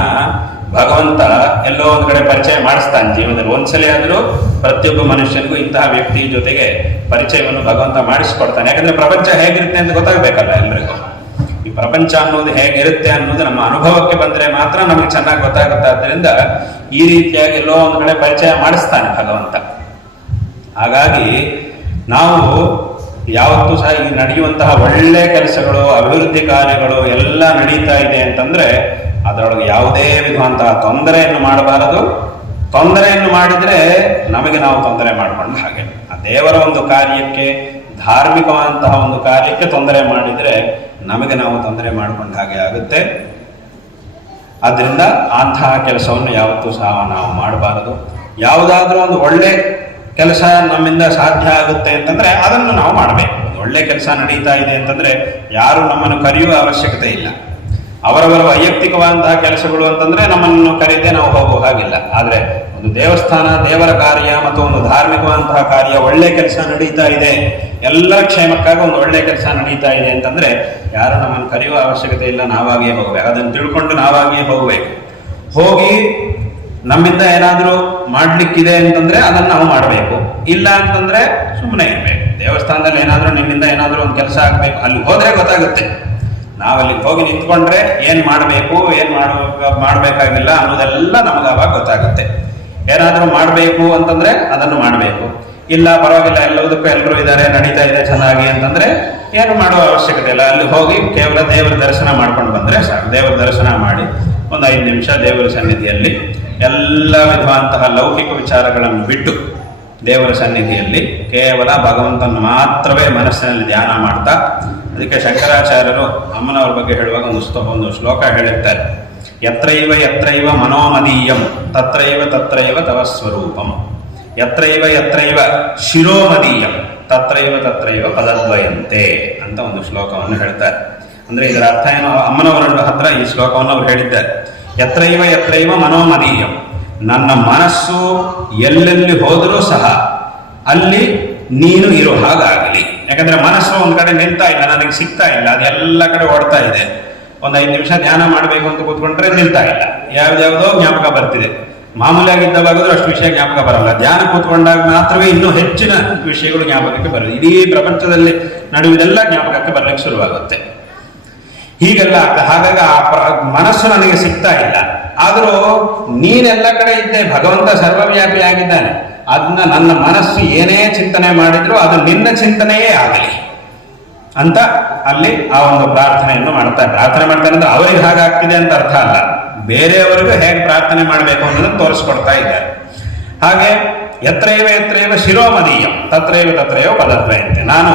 ಭಗವಂತ ಎಲ್ಲೋ ಒಂದು ಕಡೆ ಪರಿಚಯ ಮಾಡಿಸ್ತಾನೆ ಜೀವನದಲ್ಲಿ. ಒಂದ್ಸಲ ಆದ್ರೂ ಪ್ರತಿಯೊಬ್ಬ ಮನುಷ್ಯನಿಗೂ ಇಂತಹ ವ್ಯಕ್ತಿ ಜೊತೆಗೆ ಪರಿಚಯವನ್ನು ಭಗವಂತ ಮಾಡಿಸ್ಕೊಡ್ತಾನೆ. ಯಾಕಂದ್ರೆ ಪ್ರಪಂಚ ಹೇಗಿರುತ್ತೆ ಅಂತ ಗೊತ್ತಾಗಬೇಕಲ್ಲ ಎಲ್ರಿಗೂ. ಈ ಪ್ರಪಂಚ ಅನ್ನೋದು ಹೇಗಿರುತ್ತೆ ಅನ್ನೋದು ನಮ್ಮ ಅನುಭವಕ್ಕೆ ಬಂದ್ರೆ ಮಾತ್ರ ನಮಗೆ ಚೆನ್ನಾಗಿ ಗೊತ್ತಾಗುತ್ತೆ. ಆದ್ದರಿಂದ ಈ ರೀತಿಯಾಗಿ ಎಲ್ಲೋ ಒಂದು ಕಡೆ ಪರಿಚಯ ಮಾಡಿಸ್ತಾನೆ ಭಗವಂತ. ಹಾಗಾಗಿ ನಾವು ಯಾವತ್ತೂ ಸಹ ಈ ನಡೆಯುವಂತಹ ಒಳ್ಳೆ ಕೆಲಸಗಳು, ಅಭಿವೃದ್ಧಿ ಕಾರ್ಯಗಳು ಎಲ್ಲ ನಡೀತಾ ಇದೆ ಅಂತಂದ್ರೆ ಅದರೊಳಗೆ ಯಾವುದೇ ವಿಧವಂತಹ ತೊಂದರೆಯನ್ನು ಮಾಡಬಾರದು. ತೊಂದರೆಯನ್ನು ಮಾಡಿದ್ರೆ ನಮಗೆ ನಾವು ತೊಂದರೆ ಮಾಡಿಕೊಂಡು ಹಾಗೆ. ಆ ದೇವರ ಒಂದು ಕಾರ್ಯಕ್ಕೆ, ಧಾರ್ಮಿಕವಾದಂತಹ ಒಂದು ಕಾರ್ಯಕ್ಕೆ ತೊಂದರೆ ಮಾಡಿದ್ರೆ ನಮಗೆ ನಾವು ತೊಂದರೆ ಮಾಡಿಕೊಂಡ ಹಾಗೆ ಆಗುತ್ತೆ. ಆದ್ರಿಂದ ಅಂತಹ ಕೆಲಸವನ್ನು ಯಾವತ್ತೂ ಸಹ ನಾವು ಮಾಡಬಾರದು. ಯಾವುದಾದ್ರೂ ಒಂದು ಒಳ್ಳೆ ಕೆಲಸ ನಮ್ಮಿಂದ ಸಾಧ್ಯ ಆಗುತ್ತೆ ಅಂತಂದ್ರೆ ಅದನ್ನು ನಾವು ಮಾಡಬೇಕು. ಒಳ್ಳೆ ಕೆಲಸ ನಡೀತಾ ಇದೆ ಅಂತಂದ್ರೆ ಯಾರು ನಮ್ಮನ್ನು ಕರೆಯುವ ಅವಶ್ಯಕತೆ ಇಲ್ಲ. ಅವರವರ ವೈಯಕ್ತಿಕವಾದಂತಹ ಕೆಲಸಗಳು ಅಂತಂದ್ರೆ ನಮ್ಮನ್ನು ಕರೆಯದೆ ನಾವು ಹೋಗುವ ಹಾಗಿಲ್ಲ. ಆದ್ರೆ ಒಂದು ದೇವಸ್ಥಾನ, ದೇವರ ಕಾರ್ಯ ಮತ್ತು ಒಂದು ಧಾರ್ಮಿಕವಾದಂತಹ ಕಾರ್ಯ, ಒಳ್ಳೆ ಕೆಲಸ ನಡೀತಾ ಇದೆ, ಎಲ್ಲರ ಕ್ಷೇಮಕ್ಕಾಗಿ ಒಂದು ಒಳ್ಳೆ ಕೆಲಸ ನಡೀತಾ ಇದೆ ಅಂತಂದ್ರೆ ಯಾರು ನಮ್ಮನ್ನು ಕರೆಯುವ ಅವಶ್ಯಕತೆ ಇಲ್ಲ, ನಾವಾಗಿಯೇ ಹೋಗ್ಬೇಕು. ಅದನ್ನು ತಿಳ್ಕೊಂಡು ನಾವಾಗಿಯೇ ಹೋಗ್ಬೇಕು. ಹೋಗಿ ನಮ್ಮಿಂದ ಏನಾದರೂ ಮಾಡ್ಲಿಕ್ಕಿದೆ ಅಂತಂದ್ರೆ ಅದನ್ನು ನಾವು ಮಾಡಬೇಕು. ಇಲ್ಲ ಅಂತಂದ್ರೆ ಸುಮ್ಮನೆ ಇರ್ಬೇಕು. ದೇವಸ್ಥಾನದಲ್ಲಿ ಏನಾದರೂ ನಿಮ್ಮಿಂದ ಏನಾದರೂ ಒಂದು ಕೆಲಸ ಆಗ್ಬೇಕು, ಅಲ್ಲಿ ಹೋದ್ರೆ ಗೊತ್ತಾಗುತ್ತೆ. ನಾವಲ್ಲಿ ಹೋಗಿ ನಿಂತ್ಕೊಂಡ್ರೆ ಏನ್ ಮಾಡಬೇಕು, ಏನ್ ಮಾಡ್ಬೇಕಾಗಿಲ್ಲ ಅನ್ನೋದೆಲ್ಲ ನಮ್ಗೆ ಅವಾಗ ಗೊತ್ತಾಗುತ್ತೆ. ಏನಾದರೂ ಮಾಡಬೇಕು ಅಂತಂದ್ರೆ ಅದನ್ನು ಮಾಡಬೇಕು. ಇಲ್ಲ ಪರವಾಗಿಲ್ಲ, ಎಲ್ಲದಕ್ಕೂ ಎಲ್ಲರೂ ಇದ್ದಾರೆ, ನಡೀತಾ ಇದೆ ಚೆನ್ನಾಗಿ ಅಂತಂದ್ರೆ ಏನು ಮಾಡುವ ಅವಶ್ಯಕತೆ ಇಲ್ಲ. ಅಲ್ಲಿ ಹೋಗಿ ಕೇವಲ ದೇವರ ದರ್ಶನ ಮಾಡ್ಕೊಂಡು ಬಂದ್ರೆ ಸಾಕು. ದೇವರ ದರ್ಶನ ಮಾಡಿ ಒಂದು 5 ನಿಮಿಷ ದೇವರ ಸನ್ನಿಧಿಯಲ್ಲಿ ಎಲ್ಲ ವಿಧವಾದಂತಹ ಲೌಕಿಕ ವಿಚಾರಗಳನ್ನು ಬಿಟ್ಟು ದೇವರ ಸನ್ನಿಧಿಯಲ್ಲಿ ಕೇವಲ ಭಗವಂತನ ಮಾತ್ರವೇ ಮನಸ್ಸಿನಲ್ಲಿ ಧ್ಯಾನ ಮಾಡ್ತಾ. ಅದಕ್ಕೆ ಶಂಕರಾಚಾರ್ಯರು ಅಮ್ಮನವ್ರ ಬಗ್ಗೆ ಹೇಳುವಾಗ ಒಂದು ಶ್ಲೋಕ ಹೇಳಿರ್ತಾರೆ, ಯತ್ರೈವ ಮನೋಮದೀಯಂ ತತ್ರೈವ ತವ ಸ್ವರೂಪಂ, ಯತ್ರೈವ ಶಿರೋಮದೀಯಂ ತತ್ರೈವ ಪದದ್ವಯಂತೆ ಅಂತ ಒಂದು ಶ್ಲೋಕವನ್ನು ಹೇಳ್ತಾರೆ. ಅಂದ್ರೆ ಇದರ ಅರ್ಥ ಏನು? ಅಮ್ಮನವರ ಹತ್ರ ಈ ಶ್ಲೋಕವನ್ನು ಅವರು ಹೇಳಿದ್ದಾರೆ. ಯತ್ರೈವ ಮನೋಮದೀಯಂ, ನನ್ನ ಮನಸ್ಸು ಎಲ್ಲೆಲ್ಲಿ ಹೋದರೂ ಸಹ ಅಲ್ಲಿ ನೀನು ಇರೋ ಹಾಗಾಗಲಿ. ಯಾಕಂದ್ರೆ ಮನಸ್ಸು ಒಂದ್ ಕಡೆ ನಿಲ್ತಾ ಇಲ್ಲ, ನನಗೆ ಸಿಗ್ತಾ ಇಲ್ಲ, ಅದೆಲ್ಲ ಕಡೆ ಓಡ್ತಾ ಇದೆ. ಒಂದು 5 ನಿಮಿಷ ಧ್ಯಾನ ಮಾಡಬೇಕು ಅಂತ ಕೂತ್ಕೊಂಡ್ರೆ ನಿಲ್ತಾ ಇಲ್ಲ, ಯಾವ್ದಾವುದೋ ಜ್ಞಾಪಕ ಬರ್ತಿದೆ. ಮಾಮೂಲಿಯಾಗಿದ್ದವಾಗಾದ್ರೂ ಅಷ್ಟು ವಿಷಯ ಜ್ಞಾಪಕ ಬರಲ್ಲ. ಧ್ಯಾನ ಕೂತ್ಕೊಂಡಾಗ ಮಾತ್ರವೇ ಇನ್ನೂ ಹೆಚ್ಚಿನ ವಿಷಯಗಳು ಜ್ಞಾಪಕಕ್ಕೆ ಬರಲ್ಲ. ಇಡೀ ಪ್ರಪಂಚದಲ್ಲಿ ನಡೆಯುವುದೆಲ್ಲ ಜ್ಞಾಪಕಕ್ಕೆ ಬರ್ಲಿಕ್ಕೆ ಶುರುವಾಗುತ್ತೆ. ಹೀಗೆಲ್ಲ ಹಾಗಾಗಿ ಮನಸ್ಸು ನನಗೆ ಸಿಗ್ತಾ ಇಲ್ಲ. ಆದರೂ ನೀನೆಲ್ಲ ಕಡೆ ಇದ್ದೆ, ಭಗವಂತ ಸರ್ವವ್ಯಾಪಿ ಆಗಿದ್ದಾನೆ. ಅದನ್ನ ನನ್ನ ಮನಸ್ಸು ಏನೇ ಚಿಂತನೆ ಮಾಡಿದ್ರು ಅದು ನಿನ್ನ ಚಿಂತನೆಯೇ ಆಗಲಿ ಅಂತ ಅಲ್ಲಿ ಆ ಒಂದು ಪ್ರಾರ್ಥನೆಯನ್ನು ಮಾಡ್ತಾರೆ. ಪ್ರಾರ್ಥನೆ ಮಾಡ್ತಾರೆ ಅಂದ್ರೆ ಅವರಿಗೆ ಹಾಗಾಗ್ತಿದೆ ಅಂತ ಅರ್ಥ ಅಲ್ಲ, ಬೇರೆಯವರಿಗೂ ಹೇಗೆ ಪ್ರಾರ್ಥನೆ ಮಾಡಬೇಕು ಅನ್ನೋದನ್ನು ತೋರಿಸ್ಕೊಡ್ತಾ ಇದ್ದಾರೆ. ಹಾಗೆ ಯತ್ರೈವ ಶಿರೋಮದೀಯಂ ತತ್ರೈವ ಪದದ್ವಯಂತೆ, ನಾನು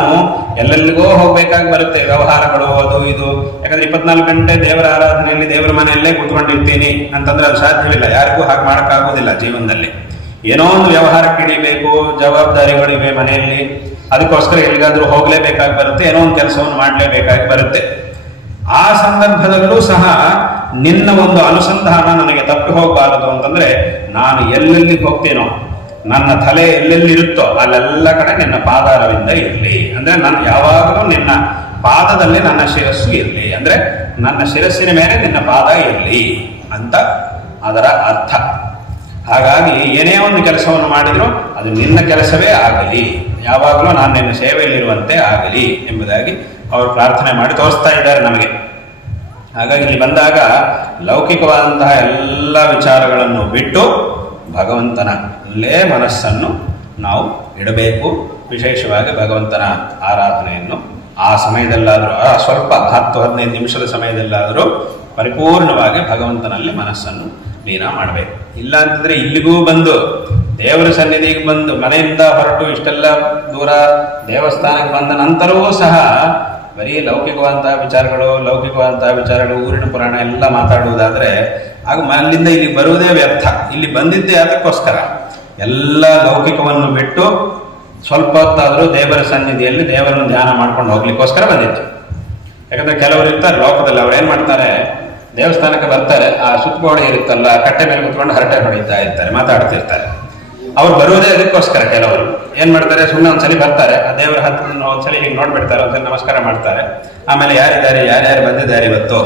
ಎಲ್ಲೆಲ್ಲಿಗೋ ಹೋಗ್ಬೇಕಾಗಿ ಬರುತ್ತೆ, ವ್ಯವಹಾರಗಳು ಅದು ಇದು. ಯಾಕಂದ್ರೆ 24 ಗಂಟೆ ದೇವರ ಆರಾಧನೆಯಲ್ಲಿ ದೇವರ ಮನೆಯಲ್ಲೇ ಕೂತ್ಕೊಂಡಿರ್ತೀನಿ ಅಂತಂದ್ರೆ ಅದು ಸಾಧ್ಯವಿಲ್ಲ. ಯಾರಿಗೂ ಹಾಗೆ ಮಾಡೋಕ್ಕಾಗೋದಿಲ್ಲ ಜೀವನದಲ್ಲಿ. ಏನೋ ಒಂದು ವ್ಯವಹಾರಕ್ಕೆ ಹಿಡಿಬೇಕು, ಜವಾಬ್ದಾರಿಗಳಿವೆ ಮನೆಯಲ್ಲಿ, ಅದಕ್ಕೋಸ್ಕರ ಎಲ್ಲಿಗಾದ್ರೂ ಹೋಗ್ಲೇಬೇಕಾಗಿ ಬರುತ್ತೆ, ಏನೋ ಒಂದು ಕೆಲಸವನ್ನು ಮಾಡಲೇಬೇಕಾಗಿ ಬರುತ್ತೆ. ಆ ಸಂದರ್ಭದಲ್ಲೂ ಸಹ ನಿನ್ನ ಒಂದು ಅನುಸಂಧಾನ ನನಗೆ ತಪ್ಪಿ ಹೋಗಬಾರದು ಅಂತಂದ್ರೆ ನಾನು ಎಲ್ಲೆಲ್ಲಿ ಹೋಗ್ತೇನೋ, ನನ್ನ ತಲೆ ಎಲ್ಲೆಲ್ಲಿರುತ್ತೋ ಅಲ್ಲೆಲ್ಲ ಕಡೆ ನಿನ್ನ ಪಾದಾರವಿಂದ ಇರಲಿ. ಅಂದ್ರೆ ನಾನು ಯಾವಾಗಲೂ ನಿನ್ನ ಪಾದದಲ್ಲಿ ನನ್ನ ಶಿರಸ್ಸು ಇರಲಿ, ಅಂದ್ರೆ ನನ್ನ ಶಿರಸ್ಸಿನ ಮೇಲೆ ನಿನ್ನ ಪಾದ ಇರಲಿ ಅಂತ ಅದರ ಅರ್ಥ. ಹಾಗಾಗಿ ಏನೇ ಒಂದು ಕೆಲಸವನ್ನು ಮಾಡಿದ್ರು ಅದು ನಿನ್ನ ಕೆಲಸವೇ ಆಗಲಿ, ಯಾವಾಗಲೂ ನಾನು ನಿನ್ನ ಸೇವೆಯಲ್ಲಿರುವಂತೆ ಆಗಲಿ ಎಂಬುದಾಗಿ ಅವರು ಪ್ರಾರ್ಥನೆ ಮಾಡಿ ತೋರಿಸ್ತಾ ಇದ್ದಾರೆ ನಮಗೆ. ಹಾಗಾಗಿ ಇಲ್ಲಿ ಬಂದಾಗ ಲೌಕಿಕವಾದಂತಹ ಎಲ್ಲ ವಿಚಾರಗಳನ್ನು ಬಿಟ್ಟು ಭಗವಂತನಲ್ಲೇ ಮನಸ್ಸನ್ನು ನಾವು ಇಡಬೇಕು. ವಿಶೇಷವಾಗಿ ಭಗವಂತನ ಆರಾಧನೆಯನ್ನು ಆ ಸಮಯದಲ್ಲಾದರೂ ಸ್ವಲ್ಪ 10-15 ನಿಮಿಷದ ಸಮಯದಲ್ಲಾದರೂ ಪರಿಪೂರ್ಣವಾಗಿ ಭಗವಂತನಲ್ಲಿ ಮನಸ್ಸನ್ನು ಲೀನ ಮಾಡಬೇಕು. ಇಲ್ಲ ಅಂತಂದ್ರೆ ಇಲ್ಲಿಗೂ ಬಂದು ದೇವರ ಸನ್ನಿಧಿಗೆ ಬಂದು ಮನೆಯಿಂದ ಹೊರಟು ಇಷ್ಟೆಲ್ಲ ದೂರ ದೇವಸ್ಥಾನಕ್ಕೆ ಬಂದ ನಂತರವೂ ಸಹ ಬರೀ ಲೌಕಿಕವಾದಂತಹ ವಿಚಾರಗಳು ಊರಿನ ಪುರಾಣ ಎಲ್ಲ ಮಾತಾಡುವುದಾದ್ರೆ ಆಗ ಅಲ್ಲಿಂದ ಇಲ್ಲಿ ಬರುವುದೇ ವ್ಯರ್ಥ. ಇಲ್ಲಿ ಬಂದಿದ್ದೇ ಅದಕ್ಕೋಸ್ಕರ ಎಲ್ಲ ಲೌಕಿಕವನ್ನು ಬಿಟ್ಟು ಸ್ವಲ್ಪ ಹೊತ್ತಾದರೂ ದೇವರ ಸನ್ನಿಧಿಯಲ್ಲಿ ದೇವರನ್ನು ಧ್ಯಾನ ಮಾಡ್ಕೊಂಡು ಹೋಗ್ಲಿಕ್ಕೋಸ್ಕರ ಬಂದಿತ್ತು. ಯಾಕಂದ್ರೆ ಕೆಲವರು ಇರ್ತಾರೆ ಲೋಕದಲ್ಲಿ, ಅವ್ರು ಏನ್ ಮಾಡ್ತಾರೆ, ದೇವಸ್ಥಾನಕ್ಕೆ ಬರ್ತಾರೆ, ಆ ಸುತ್ತಗೋಡೆ ಇರುತ್ತಲ್ಲ ಕಟ್ಟೆ ಮೇಲೆ ಕುತ್ಕೊಂಡು ಹರಟೆ ಹೊಡಿತಾ ಇರ್ತಾರೆ, ಮಾತಾಡ್ತಿರ್ತಾರೆ. ಅವ್ರು ಬರುವುದೇ ಅದಕ್ಕೋಸ್ಕರ. ಕೆಲವರು ಏನ್ ಮಾಡ್ತಾರೆ, ಸುಮ್ಮನೆ ಒಂದ್ಸಲಿ ಬರ್ತಾರೆ, ಆ ದೇವರ ಹತ್ತಿರ ಒಂದ್ಸಲಿ ಹೀಗೆ ನೋಡ್ಬಿಡ್ತಾರೆ, ಒಂದ್ಸಲಿ ನಮಸ್ಕಾರ ಮಾಡ್ತಾರೆ, ಆಮೇಲೆ ಯಾರ್ಯಾರು ಬಂದಿದ್ದಾರೆ ಇವತ್ತು,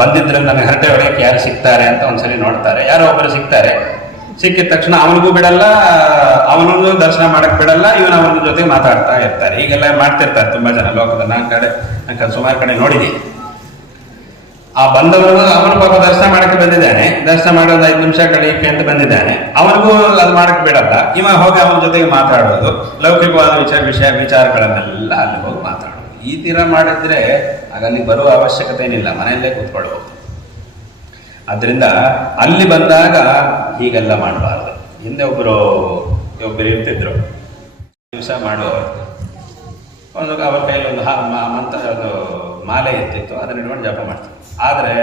ಬಂದಿದ್ರಲ್ಲಿ ನನಗೆ ಹರಟೆ ಹೊಡೆಯಕ್ಕೆ ಯಾರು ಸಿಗ್ತಾರೆ ಅಂತ ಒಂದ್ಸಲಿ ನೋಡ್ತಾರೆ. ಯಾರೋ ಒಬ್ಬರು ಸಿಗ್ತಾರೆ, ಸಿಕ್ಕಿದ ತಕ್ಷಣ ಅವನಿಗೂ ಬಿಡಲ್ಲ, ಅವನನ್ನು ದರ್ಶನ ಮಾಡಕ್ ಬಿಡಲ್ಲ, ಇವನು ಅವನ ಜೊತೆಗೆ ಮಾತಾಡ್ತಾ ಇರ್ತಾರೆ. ಹೀಗೆಲ್ಲ ಮಾಡ್ತಿರ್ತಾರೆ ತುಂಬಾ ಜನ ಲೋಕದ. ನಾನು ಸುಮಾರು ಕಡೆ ನೋಡಿದ್ದೀನಿ. ಆ ಬಂದವನು ಅವನ ಪಾಪ ದರ್ಶನ ಮಾಡಕ್ಕೆ ಬಂದಿದ್ದಾನೆ, ದರ್ಶನ ಮಾಡೋದು 5 ನಿಮಿಷ ಕಳೆಯಕ್ಕೆ ಅಂತ ಬಂದಿದ್ದಾನೆ, ಅವನಿಗೂ ಅದು ಮಾಡಕ್ ಬಿಡಲ್ಲ, ಇವ ಹೋಗಿ ಅವನ ಜೊತೆಗೆ ಮಾತಾಡೋದು, ಲೌಕಿಕವಾದ ವಿಚಾರಗಳನ್ನೆಲ್ಲ ಅಲ್ಲಿ ಹೋಗಿ ಮಾತಾಡೋದು. ಈ ತೀರ ಮಾಡಿದ್ರೆ ಆಗ ಅಲ್ಲಿ ಬರುವ ಅವಶ್ಯಕತೆ ಏನಿಲ್ಲ, ಮನೆಯಲ್ಲೇ ಕೂತ್ಕೊಳ್ಬಹುದು. ಆದ್ರಿಂದ ಅಲ್ಲಿ ಬಂದಾಗ ಹೀಗೆಲ್ಲ ಮಾಡಬಾರ್ದು. ಹಿಂದೆ ಒಬ್ಬರು ಇರ್ತಿದ್ರು, ದಿವಸ ಮಾಡುವವರು. ಅವ್ರ ಕೈಯಲ್ಲಿ ಒಂದು ಮಾಲೆ ಇರ್ತಿತ್ತು, ಅದನ್ನ ಇಟ್ಕೊಂಡು ಜಪ ಮಾಡ್ತಿದ್ರು. ಆದರೆ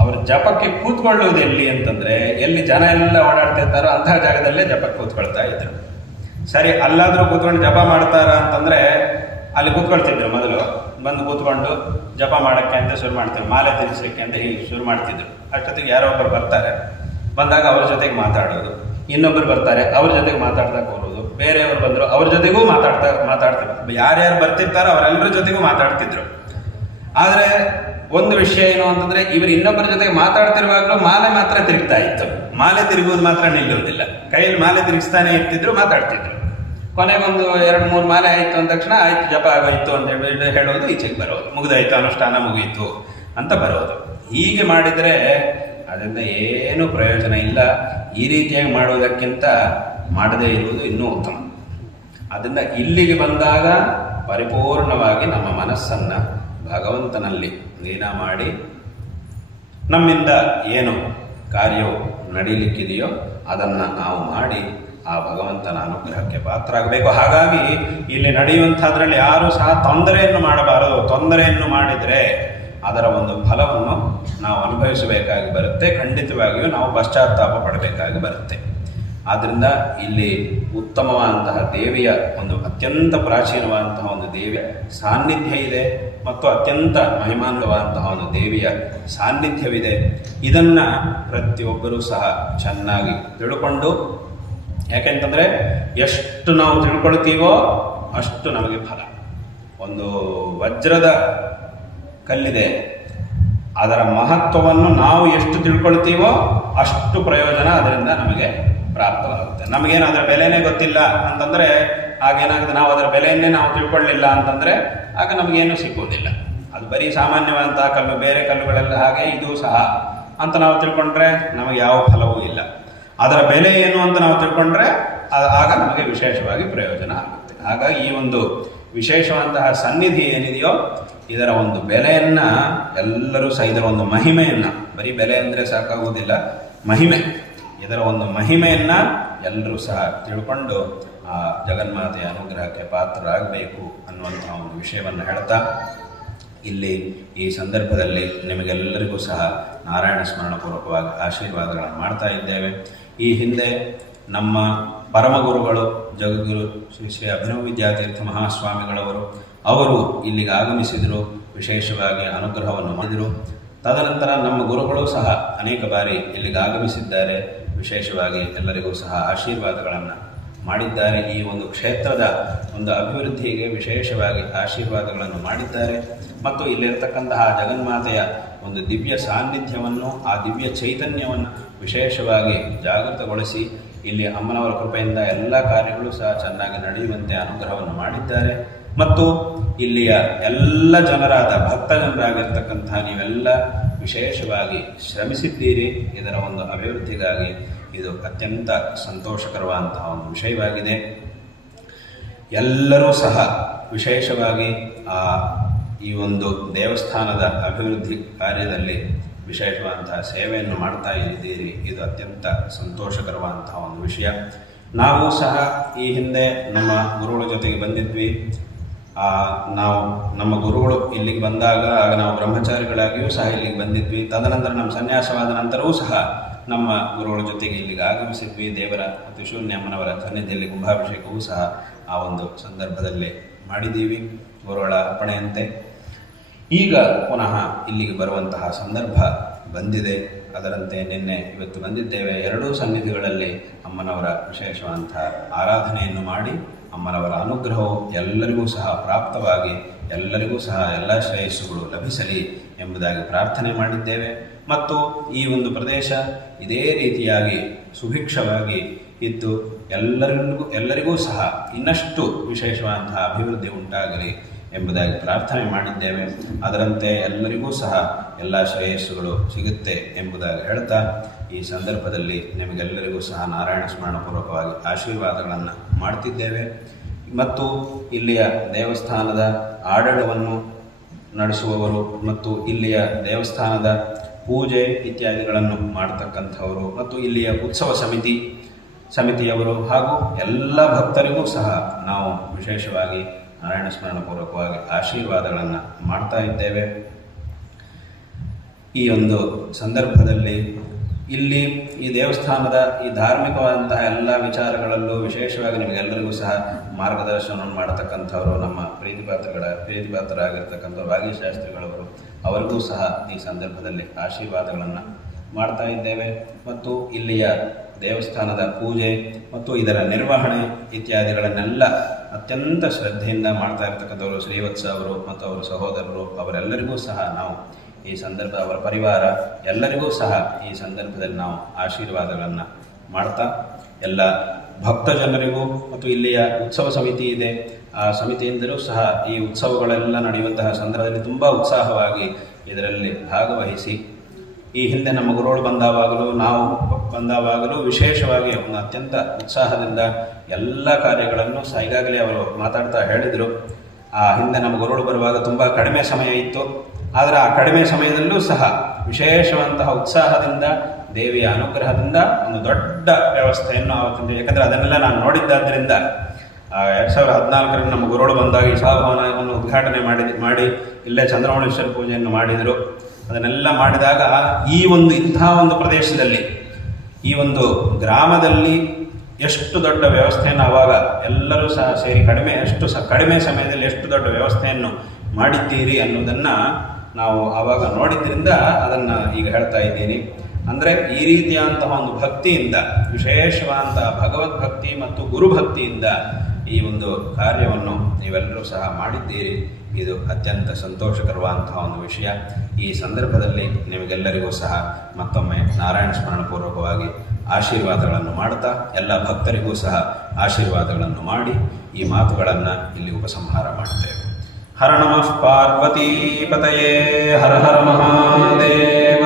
ಅವ್ರ ಜಪಕ್ಕೆ ಕೂತ್ಕೊಳ್ಳುವುದು ಎಲ್ಲಿ ಅಂತಂದ್ರೆ, ಎಲ್ಲಿ ಜನ ಎಲ್ಲ ಓಡಾಡ್ತಿರ್ತಾರೋ ಅಂತಹ ಜಾಗದಲ್ಲೇ ಜಪಕ್ಕೆ ಕೂತ್ಕೊಳ್ತಾ ಇದ್ರು. ಸರಿ, ಅಲ್ಲಾದ್ರೂ ಕೂತ್ಕೊಂಡು ಜಪ ಮಾಡ್ತಾರ ಅಂತಂದ್ರೆ ಅಲ್ಲಿ ಕೂತ್ಕೊಳ್ತಿದ್ರು. ಮೊದಲು ಬಂದು ಕೂತ್ಕೊಂಡು ಜಪ ಮಾಡಕ್ಕೆ ಅಂತ ಶುರು ಮಾಡ್ತಿದ್ರು, ಮಾಲೆ ತಿನ್ನಿಸ್ಲಿಕ್ಕೆ ಅಂತ ಹೀಗೆ ಶುರು ಮಾಡ್ತಿದ್ರು. ಅಷ್ಟೊತ್ತಿಗೆ ಯಾರೋ ಒಬ್ಬರು ಬರ್ತಾರೆ, ಬಂದಾಗ ಅವ್ರ ಜೊತೆಗೆ ಮಾತಾಡೋದು, ಇನ್ನೊಬ್ಬರು ಬರ್ತಾರೆ ಅವ್ರ ಜೊತೆಗೆ ಮಾತಾಡ್ತಾ ಹೋಗೋದು, ಬೇರೆಯವರು ಬಂದ್ರು ಅವ್ರ ಜೊತೆಗೂ ಮಾತಾಡ್ತಿದ್ರು. ಯಾರ್ಯಾರು ಬರ್ತಿರ್ತಾರೋ ಅವರೆಲ್ಲರ ಜೊತೆಗೂ ಮಾತಾಡ್ತಿದ್ರು. ಆದ್ರೆ ಒಂದು ವಿಷಯ ಏನು ಅಂತಂದ್ರೆ, ಇವರು ಇನ್ನೊಬ್ಬರ ಜೊತೆಗೆ ಮಾತಾಡ್ತಿರುವಾಗಲೂ ಮಾಲೆ ಮಾತ್ರ ತಿರುಗ್ತಾ ಇತ್ತು. ಮಾಲೆ ತಿರುಗುವುದು ಮಾತ್ರ ನಿಲ್ಲುವುದಿಲ್ಲ, ಕೈಯಲ್ಲಿ ಮಾಲೆ ತಿರುಗಿಸ್ತಾನೆ ಇರ್ತಿದ್ರು, ಮಾತಾಡ್ತಿದ್ರು. ಕೊನೆಗೊಂದು 2-3 ಮಾಲೆ ಆಯ್ತು ಅಂದ ತಕ್ಷಣ ಆಯ್ತು ಜಪ ಆಗೋಯ್ತು ಅಂತ ಹೇಳೋದು, ಈಚೆಗೆ ಬರೋದು, ಮುಗಿದಾಯ್ತು, ಅನುಷ್ಠಾನ ಮುಗಿಯಿತು ಅಂತ ಬರೋದು. ಹೀಗೆ ಮಾಡಿದ್ರೆ ಅದರಿಂದ ಏನು ಪ್ರಯೋಜನ ಇಲ್ಲ. ಈ ರೀತಿಯಾಗಿ ಮಾಡುವುದಕ್ಕಿಂತ ಮಾಡದೇ ಇರುವುದು ಇನ್ನೂ ಉತ್ತಮ. ಅದರಿಂದ ಇಲ್ಲಿಗೆ ಬಂದಾಗ ಪರಿಪೂರ್ಣವಾಗಿ ನಮ್ಮ ಮನಸ್ಸನ್ನ ಭಗವಂತನಲ್ಲಿ ಲೀನ ಮಾಡಿ, ನಮ್ಮಿಂದ ಏನು ಕಾರ್ಯವು ನಡೀಲಿಕ್ಕಿದೆಯೋ ಅದನ್ನು ನಾವು ಮಾಡಿ ಆ ಭಗವಂತನ ಅನುಗ್ರಹಕ್ಕೆ ಪಾತ್ರರಾಗಬೇಕು. ಹಾಗಾಗಿ ಇಲ್ಲಿ ನಡೆಯುವಂಥದ್ರಲ್ಲಿ ಯಾರೂ ಸಹ ತೊಂದರೆಯನ್ನು ಮಾಡಬಾರದು. ತೊಂದರೆಯನ್ನು ಮಾಡಿದರೆ ಅದರ ಒಂದು ಫಲವನ್ನು ನಾವು ಅನುಭವಿಸಬೇಕಾಗಿ ಬರುತ್ತೆ. ಖಂಡಿತವಾಗಿಯೂ ನಾವು ಪಶ್ಚಾತ್ತಾಪ ಪಡಬೇಕಾಗಿ ಬರುತ್ತೆ. ಆದ್ದರಿಂದ ಇಲ್ಲಿ ಉತ್ತಮವಾದಂತಹ ದೇವಿಯ ಒಂದು ಅತ್ಯಂತ ಪ್ರಾಚೀನವಾದಂತಹ ಒಂದು ದೇವಿಯ ಸಾನ್ನಿಧ್ಯ ಇದೆ ಮತ್ತು ಅತ್ಯಂತ ಮಹಿಮಾನ್ವಿತವಾದಂತಹ ಒಂದು ದೇವಿಯ ಸಾನ್ನಿಧ್ಯವಿದೆ. ಇದನ್ನು ಪ್ರತಿಯೊಬ್ಬರೂ ಸಹ ಚೆನ್ನಾಗಿ ತಿಳ್ಕೊಂಡು, ಯಾಕೆಂತಂದರೆ ಎಷ್ಟು ನಾವು ತಿಳ್ಕೊಳ್ತೀವೋ ಅಷ್ಟು ನಮಗೆ ಫಲ. ಒಂದು ವಜ್ರದ ಕಲ್ಲಿದೆ, ಅದರ ಮಹತ್ವವನ್ನು ನಾವು ಎಷ್ಟು ತಿಳ್ಕೊಳ್ತೀವೋ ಅಷ್ಟು ಪ್ರಯೋಜನ ಅದರಿಂದ ನಮಗೆ ಪ್ರಾಪ್ತವಾಗುತ್ತೆ. ನಮಗೇನು ಅದರ ಬೆಲೆನೇ ಗೊತ್ತಿಲ್ಲ ಅಂತಂದರೆ ಆಗೇನಾಗುತ್ತೆ, ನಾವು ಅದರ ಬೆಲೆಯನ್ನೇ ನಾವು ತಿಳ್ಕೊಳ್ಳಿಲ್ಲ ಅಂತಂದರೆ ಆಗ ನಮಗೇನು ಸಿಕ್ಕುವುದಿಲ್ಲ. ಅದು ಬರೀ ಸಾಮಾನ್ಯವಾದಂತಹ ಕಲ್ಲು, ಬೇರೆ ಕಲ್ಲುಗಳೆಲ್ಲ ಹಾಗೆ ಇದು ಸಹ ಅಂತ ನಾವು ತಿಳ್ಕೊಂಡ್ರೆ ನಮಗೆ ಯಾವ ಫಲವೂ ಇಲ್ಲ. ಅದರ ಬೆಲೆ ಏನು ಅಂತ ನಾವು ತಿಳ್ಕೊಂಡ್ರೆ ಆಗ ನಮಗೆ ವಿಶೇಷವಾಗಿ ಪ್ರಯೋಜನ ಆಗುತ್ತೆ. ಹಾಗಾಗಿ ಈ ಒಂದು ವಿಶೇಷವಾದಂತಹ ಸನ್ನಿಧಿ ಏನಿದೆಯೋ ಇದರ ಒಂದು ಬೆಲೆಯನ್ನು ಎಲ್ಲರೂ ಸಹ, ಇದರ ಒಂದು ಮಹಿಮೆಯನ್ನು, ಬರೀ ಬೆಲೆ ಅಂದರೆ ಸಾಕಾಗುವುದಿಲ್ಲ, ಮಹಿಮೆ, ಇದರ ಒಂದು ಮಹಿಮೆಯನ್ನು ಎಲ್ಲರೂ ಸಹ ತಿಳ್ಕೊಂಡು ಆ ಜಗನ್ಮಾತೆಯ ಅನುಗ್ರಹಕ್ಕೆ ಪಾತ್ರರಾಗಬೇಕು ಅನ್ನುವಂತಹ ಒಂದು ವಿಷಯವನ್ನು ಹೇಳ್ತಾ, ಇಲ್ಲಿ ಈ ಸಂದರ್ಭದಲ್ಲಿ ನಿಮಗೆಲ್ಲರಿಗೂ ಸಹ ನಾರಾಯಣ ಸ್ಮರಣಪೂರ್ವಕವಾಗಿ ಆಶೀರ್ವಾದಗಳನ್ನು ಮಾಡ್ತಾ ಇದ್ದೇವೆ. ಈ ಹಿಂದೆ ನಮ್ಮ ಪರಮಗುರುಗಳು ಜಗದ್ಗುರು ಶ್ರೀ ಶ್ರೀ ಅಭಿನವ ವಿದ್ಯಾತೀರ್ಥ ಮಹಾಸ್ವಾಮಿಗಳವರು ಅವರು ಇಲ್ಲಿಗೆ ಆಗಮಿಸಿದರು, ವಿಶೇಷವಾಗಿ ಅನುಗ್ರಹವನ್ನು ಮಾಡಿದರು. ತದನಂತರ ನಮ್ಮ ಗುರುಗಳು ಸಹ ಅನೇಕ ಬಾರಿ ಇಲ್ಲಿಗೆ ಆಗಮಿಸಿದ್ದಾರೆ, ವಿಶೇಷವಾಗಿ ಎಲ್ಲರಿಗೂ ಸಹ ಆಶೀರ್ವಾದಗಳನ್ನು ಮಾಡಿದ್ದಾರೆ. ಈ ಒಂದು ಕ್ಷೇತ್ರದ ಒಂದು ಅಭಿವೃದ್ಧಿಗೆ ವಿಶೇಷವಾಗಿ ಆಶೀರ್ವಾದಗಳನ್ನು ಮಾಡಿದ್ದಾರೆ ಮತ್ತು ಇಲ್ಲಿರತಕ್ಕಂತಹ ಜಗನ್ಮಾತೆಯ ಒಂದು ದಿವ್ಯ ಸಾನ್ನಿಧ್ಯವನ್ನು, ಆ ದಿವ್ಯ ಚೈತನ್ಯವನ್ನು ವಿಶೇಷವಾಗಿ ಜಾಗೃತಗೊಳಿಸಿ ಇಲ್ಲಿ ಅಮ್ಮನವರ ಕೃಪೆಯಿಂದ ಎಲ್ಲ ಕಾರ್ಯಗಳು ಸಹ ಚೆನ್ನಾಗಿ ನಡೆಯುವಂತೆ ಅನುಗ್ರಹವನ್ನು ಮಾಡಿದ್ದಾರೆ. ಮತ್ತು ಇಲ್ಲಿಯ ಎಲ್ಲ ಜನರಾದ ಭಕ್ತ ಜನರಾಗಿರ್ತಕ್ಕಂತಹ ನೀವೆಲ್ಲ ವಿಶೇಷವಾಗಿ ಶ್ರಮಿಸಿದ್ದೀರಿ. ಇದರ ಒಂದು ಅಭಿವೃದ್ಧಿಗಾಗಿ ಇದು ಅತ್ಯಂತ ಸಂತೋಷಕರವಾದಂತಹ ಒಂದು ವಿಷಯವಾಗಿದೆ. ಎಲ್ಲರೂ ಸಹ ವಿಶೇಷವಾಗಿ ಈ ಒಂದು ದೇವಸ್ಥಾನದ ಅಭಿವೃದ್ಧಿ ಕಾರ್ಯದಲ್ಲಿ ವಿಶೇಷವಾದಂತಹ ಸೇವೆಯನ್ನು ಮಾಡ್ತಾ ಇದ್ದೀರಿ. ಇದು ಅತ್ಯಂತ ಸಂತೋಷಕರವಾದಂತಹ ಒಂದು ವಿಷಯ. ನಾವು ಸಹ ಈ ಹಿಂದೆ ನಮ್ಮ ಗುರುಗಳ ಜೊತೆಗೆ ಬಂದಿದ್ವಿ. ನಾವು ನಮ್ಮ ಗುರುಗಳು ಇಲ್ಲಿಗೆ ಬಂದಾಗ ಆಗ ನಾವು ಬ್ರಹ್ಮಚಾರಿಗಳಾಗಿಯೂ ಸಹ ಇಲ್ಲಿಗೆ ಬಂದಿದ್ವಿ. ತದನಂತರ ನಮ್ಮ ಸನ್ಯಾಸವಾದ ನಂತರವೂ ಸಹ ನಮ್ಮ ಗುರುಗಳ ಜೊತೆಗೆ ಇಲ್ಲಿಗೆ ಆಗಮಿಸಿದ್ವಿ. ದೇವರ ಮತ್ತು ಶೂನ್ಯಮ್ಮನವರ ಸನ್ನಿಧಿಯಲ್ಲಿ ಕುಂಭಾಭಿಷೇಕವೂ ಸಹ ಆ ಒಂದು ಸಂದರ್ಭದಲ್ಲಿ ಮಾಡಿದ್ದೀವಿ ಗುರುಗಳ ಅರ್ಪಣೆಯಂತೆ. ಈಗ ಪುನಃ ಇಲ್ಲಿಗೆ ಬರುವಂತಹ ಸಂದರ್ಭ ಬಂದಿದೆ. ಅದರಂತೆ ನಿನ್ನೆ ಇವತ್ತು ಬಂದಿದ್ದೇವೆ. ಎರಡೂ ಸನ್ನಿಧಿಗಳಲ್ಲಿ ಅಮ್ಮನವರ ವಿಶೇಷವಾದಂತಹ ಆರಾಧನೆಯನ್ನು ಮಾಡಿ ಅಮ್ಮನವರ ಅನುಗ್ರಹವು ಎಲ್ಲರಿಗೂ ಸಹ ಪ್ರಾಪ್ತವಾಗಿ ಎಲ್ಲರಿಗೂ ಸಹ ಎಲ್ಲ ಶ್ರೇಯಸ್ಸುಗಳು ಲಭಿಸಲಿ ಎಂಬುದಾಗಿ ಪ್ರಾರ್ಥನೆ ಮಾಡಿದ್ದೇವೆ. ಮತ್ತು ಈ ಒಂದು ಪ್ರದೇಶ ಇದೇ ರೀತಿಯಾಗಿ ಸುಭಿಕ್ಷವಾಗಿ ಇದ್ದು ಎಲ್ಲರಿಗೂ ಸಹ ಇನ್ನಷ್ಟು ವಿಶೇಷವಾದಂತಹ ಅಭಿವೃದ್ಧಿ ಉಂಟಾಗಲಿ ಎಂಬುದಾಗಿ ಪ್ರಾರ್ಥನೆ ಮಾಡಿದ್ದೇವೆ. ಅದರಂತೆ ಎಲ್ಲರಿಗೂ ಸಹ ಎಲ್ಲ ಶ್ರೇಯಸ್ಸುಗಳು ಸಿಗುತ್ತೆ ಎಂಬುದಾಗಿ ಹೇಳ್ತಾ ಈ ಸಂದರ್ಭದಲ್ಲಿ ನಿಮಗೆಲ್ಲರಿಗೂ ಸಹ ನಾರಾಯಣ ಸ್ಮರಣಪೂರ್ವಕವಾಗಿ ಆಶೀರ್ವಾದಗಳನ್ನು ಮಾಡ್ತಿದ್ದೇವೆ. ಮತ್ತು ಇಲ್ಲಿಯ ದೇವಸ್ಥಾನದ ಆಡಳಿತವನ್ನು ನಡೆಸುವವರು ಮತ್ತು ಇಲ್ಲಿಯ ದೇವಸ್ಥಾನದ ಪೂಜೆ ಇತ್ಯಾದಿಗಳನ್ನು ಮಾಡತಕ್ಕಂಥವರು ಮತ್ತು ಇಲ್ಲಿಯ ಉತ್ಸವ ಸಮಿತಿಯವರು ಹಾಗೂ ಎಲ್ಲ ಭಕ್ತರಿಗೂ ಸಹ ನಾವು ವಿಶೇಷವಾಗಿ ನಾರಾಯಣ ಸ್ಮರಣಪೂರ್ವಕವಾಗಿ ಆಶೀರ್ವಾದಗಳನ್ನು ಮಾಡ್ತಾ ಇದ್ದೇವೆ. ಈ ಒಂದು ಸಂದರ್ಭದಲ್ಲಿ ಇಲ್ಲಿ ಈ ದೇವಸ್ಥಾನದ ಈ ಧಾರ್ಮಿಕವಾದಂತಹ ಎಲ್ಲ ವಿಚಾರಗಳಲ್ಲೂ ವಿಶೇಷವಾಗಿ ನಿಮಗೆಲ್ಲರಿಗೂ ಸಹ ಮಾರ್ಗದರ್ಶನವನ್ನು ಮಾಡತಕ್ಕಂಥವರು ನಮ್ಮ ಪ್ರೀತಿಪಾತ್ರರಾಗಿರ್ತಕ್ಕಂಥ ವಾಗೀಶಾಸ್ತ್ರಿಗಳವರು, ಅವರಿಗೂ ಸಹ ಈ ಸಂದರ್ಭದಲ್ಲಿ ಆಶೀರ್ವಾದಗಳನ್ನು ಮಾಡ್ತಾ ಇದ್ದೇವೆ. ಮತ್ತು ಇಲ್ಲಿಯ ದೇವಸ್ಥಾನದ ಪೂಜೆ ಮತ್ತು ಇದರ ನಿರ್ವಹಣೆ ಇತ್ಯಾದಿಗಳನ್ನೆಲ್ಲ ಅತ್ಯಂತ ಶ್ರದ್ಧೆಯಿಂದ ಮಾಡ್ತಾ ಇರ್ತಕ್ಕಂಥವರು ಶ್ರೀವತ್ಸ ಅವರು ಮತ್ತು ಅವರ ಸಹೋದರರು, ಅವರೆಲ್ಲರಿಗೂ ಸಹ ನಾವು ಈ ಸಂದರ್ಭ ಅವರ ಪರಿವಾರ ಎಲ್ಲರಿಗೂ ಸಹ ಈ ಸಂದರ್ಭದಲ್ಲಿ ನಾವು ಆಶೀರ್ವಾದಗಳನ್ನು ಮಾಡ್ತಾ ಎಲ್ಲ ಭಕ್ತ ಜನರಿಗೂ ಮತ್ತು ಇಲ್ಲಿಯ ಉತ್ಸವ ಸಮಿತಿ ಇದೆ, ಆ ಸಮಿತಿಯಿಂದಲೂ ಸಹ ಈ ಉತ್ಸವಗಳೆಲ್ಲ ನಡೆಯುವಂತಹ ಸಂದರ್ಭದಲ್ಲಿ ತುಂಬ ಉತ್ಸಾಹವಾಗಿ ಇದರಲ್ಲಿ ಭಾಗವಹಿಸಿ ಈ ಹಿಂದೆ ನಮ್ಮ ಗುರುಗಳು ಬಂದಾವಾಗಲೂ ನಾವು ಬಂದಾವಾಗಲೂ ವಿಶೇಷವಾಗಿ ಒಂದು ಅತ್ಯಂತ ಉತ್ಸಾಹದಿಂದ ಎಲ್ಲ ಕಾರ್ಯಗಳನ್ನು ಸಹ ಈಗಾಗಲೇ ಅವರು ಮಾತಾಡ್ತಾ ಹೇಳಿದರು. ಆ ಹಿಂದೆ ನಮ್ಮ ಗುರುಗಳು ಬರುವಾಗ ತುಂಬ ಕಡಿಮೆ ಸಮಯ ಇತ್ತು. ಆದರೆ ಆ ಕಡಿಮೆ ಸಮಯದಲ್ಲೂ ಸಹ ವಿಶೇಷವಂತಹ ಉತ್ಸಾಹದಿಂದ ದೇವಿಯ ಅನುಗ್ರಹದಿಂದ ಒಂದು ದೊಡ್ಡ ವ್ಯವಸ್ಥೆಯನ್ನು ಆವತ್ತಿನ, ಯಾಕಂದರೆ ಅದನ್ನೆಲ್ಲ ನಾನು ನೋಡಿದ್ದಾದ್ದರಿಂದ 2014ರಲ್ಲಿ ನಮ್ಮ ಗುರುಗಳು ಬಂದಾಗ ಈ ಸಭಾಭವನವನ್ನು ಉದ್ಘಾಟನೆ ಮಾಡಿ ಇಲ್ಲೇ ಚಂದ್ರಮೌಳೇಶ್ವರ ಪೂಜೆಯನ್ನು ಮಾಡಿದರು. ಅದನ್ನೆಲ್ಲ ಮಾಡಿದಾಗ ಇಂಥ ಒಂದು ಪ್ರದೇಶದಲ್ಲಿ ಈ ಒಂದು ಗ್ರಾಮದಲ್ಲಿ ಎಷ್ಟು ದೊಡ್ಡ ವ್ಯವಸ್ಥೆಯನ್ನು ಆವಾಗ ಎಲ್ಲರೂ ಸಹ ಸೇರಿ ಕಡಿಮೆ ಸಮಯದಲ್ಲಿ ಎಷ್ಟು ದೊಡ್ಡ ವ್ಯವಸ್ಥೆಯನ್ನು ಮಾಡಿದ್ದೀರಿ ಅನ್ನೋದನ್ನು ನಾವು ಆವಾಗ ನೋಡಿದ್ರಿಂದ ಅದನ್ನು ಈಗ ಹೇಳ್ತಾ ಇದ್ದೀನಿ. ಅಂದರೆ ಈ ರೀತಿಯಾದಂತಹ ಒಂದು ಭಕ್ತಿಯಿಂದ, ವಿಶೇಷವಾದಂತಹ ಭಗವದ್ಭಕ್ತಿ ಮತ್ತು ಗುರುಭಕ್ತಿಯಿಂದ ಈ ಒಂದು ಕಾರ್ಯವನ್ನು ನೀವೆಲ್ಲರೂ ಸಹ ಮಾಡಿದ್ದೀರಿ. ಇದು ಅತ್ಯಂತ ಸಂತೋಷಕರವಾದಂತಹ ಒಂದು ವಿಷಯ. ಈ ಸಂದರ್ಭದಲ್ಲಿ ನಿಮಗೆಲ್ಲರಿಗೂ ಸಹ ಮತ್ತೊಮ್ಮೆ ನಾರಾಯಣ ಸ್ಮರಣಪೂರ್ವಕವಾಗಿ ಆಶೀರ್ವಾದಗಳನ್ನು ಮಾಡ್ತಾ ಎಲ್ಲ ಭಕ್ತರಿಗೂ ಸಹ ಆಶೀರ್ವಾದಗಳನ್ನು ಮಾಡಿ ಈ ಮಾತುಗಳನ್ನು ಇಲ್ಲಿ ಉಪಸಂಹಾರ ಮಾಡುತ್ತೇವೆ. ಹರ ನಮಃ ಪಾರ್ವತೀಪತಯೇ ಹರ ಹರ ಮಹಾದೇವ.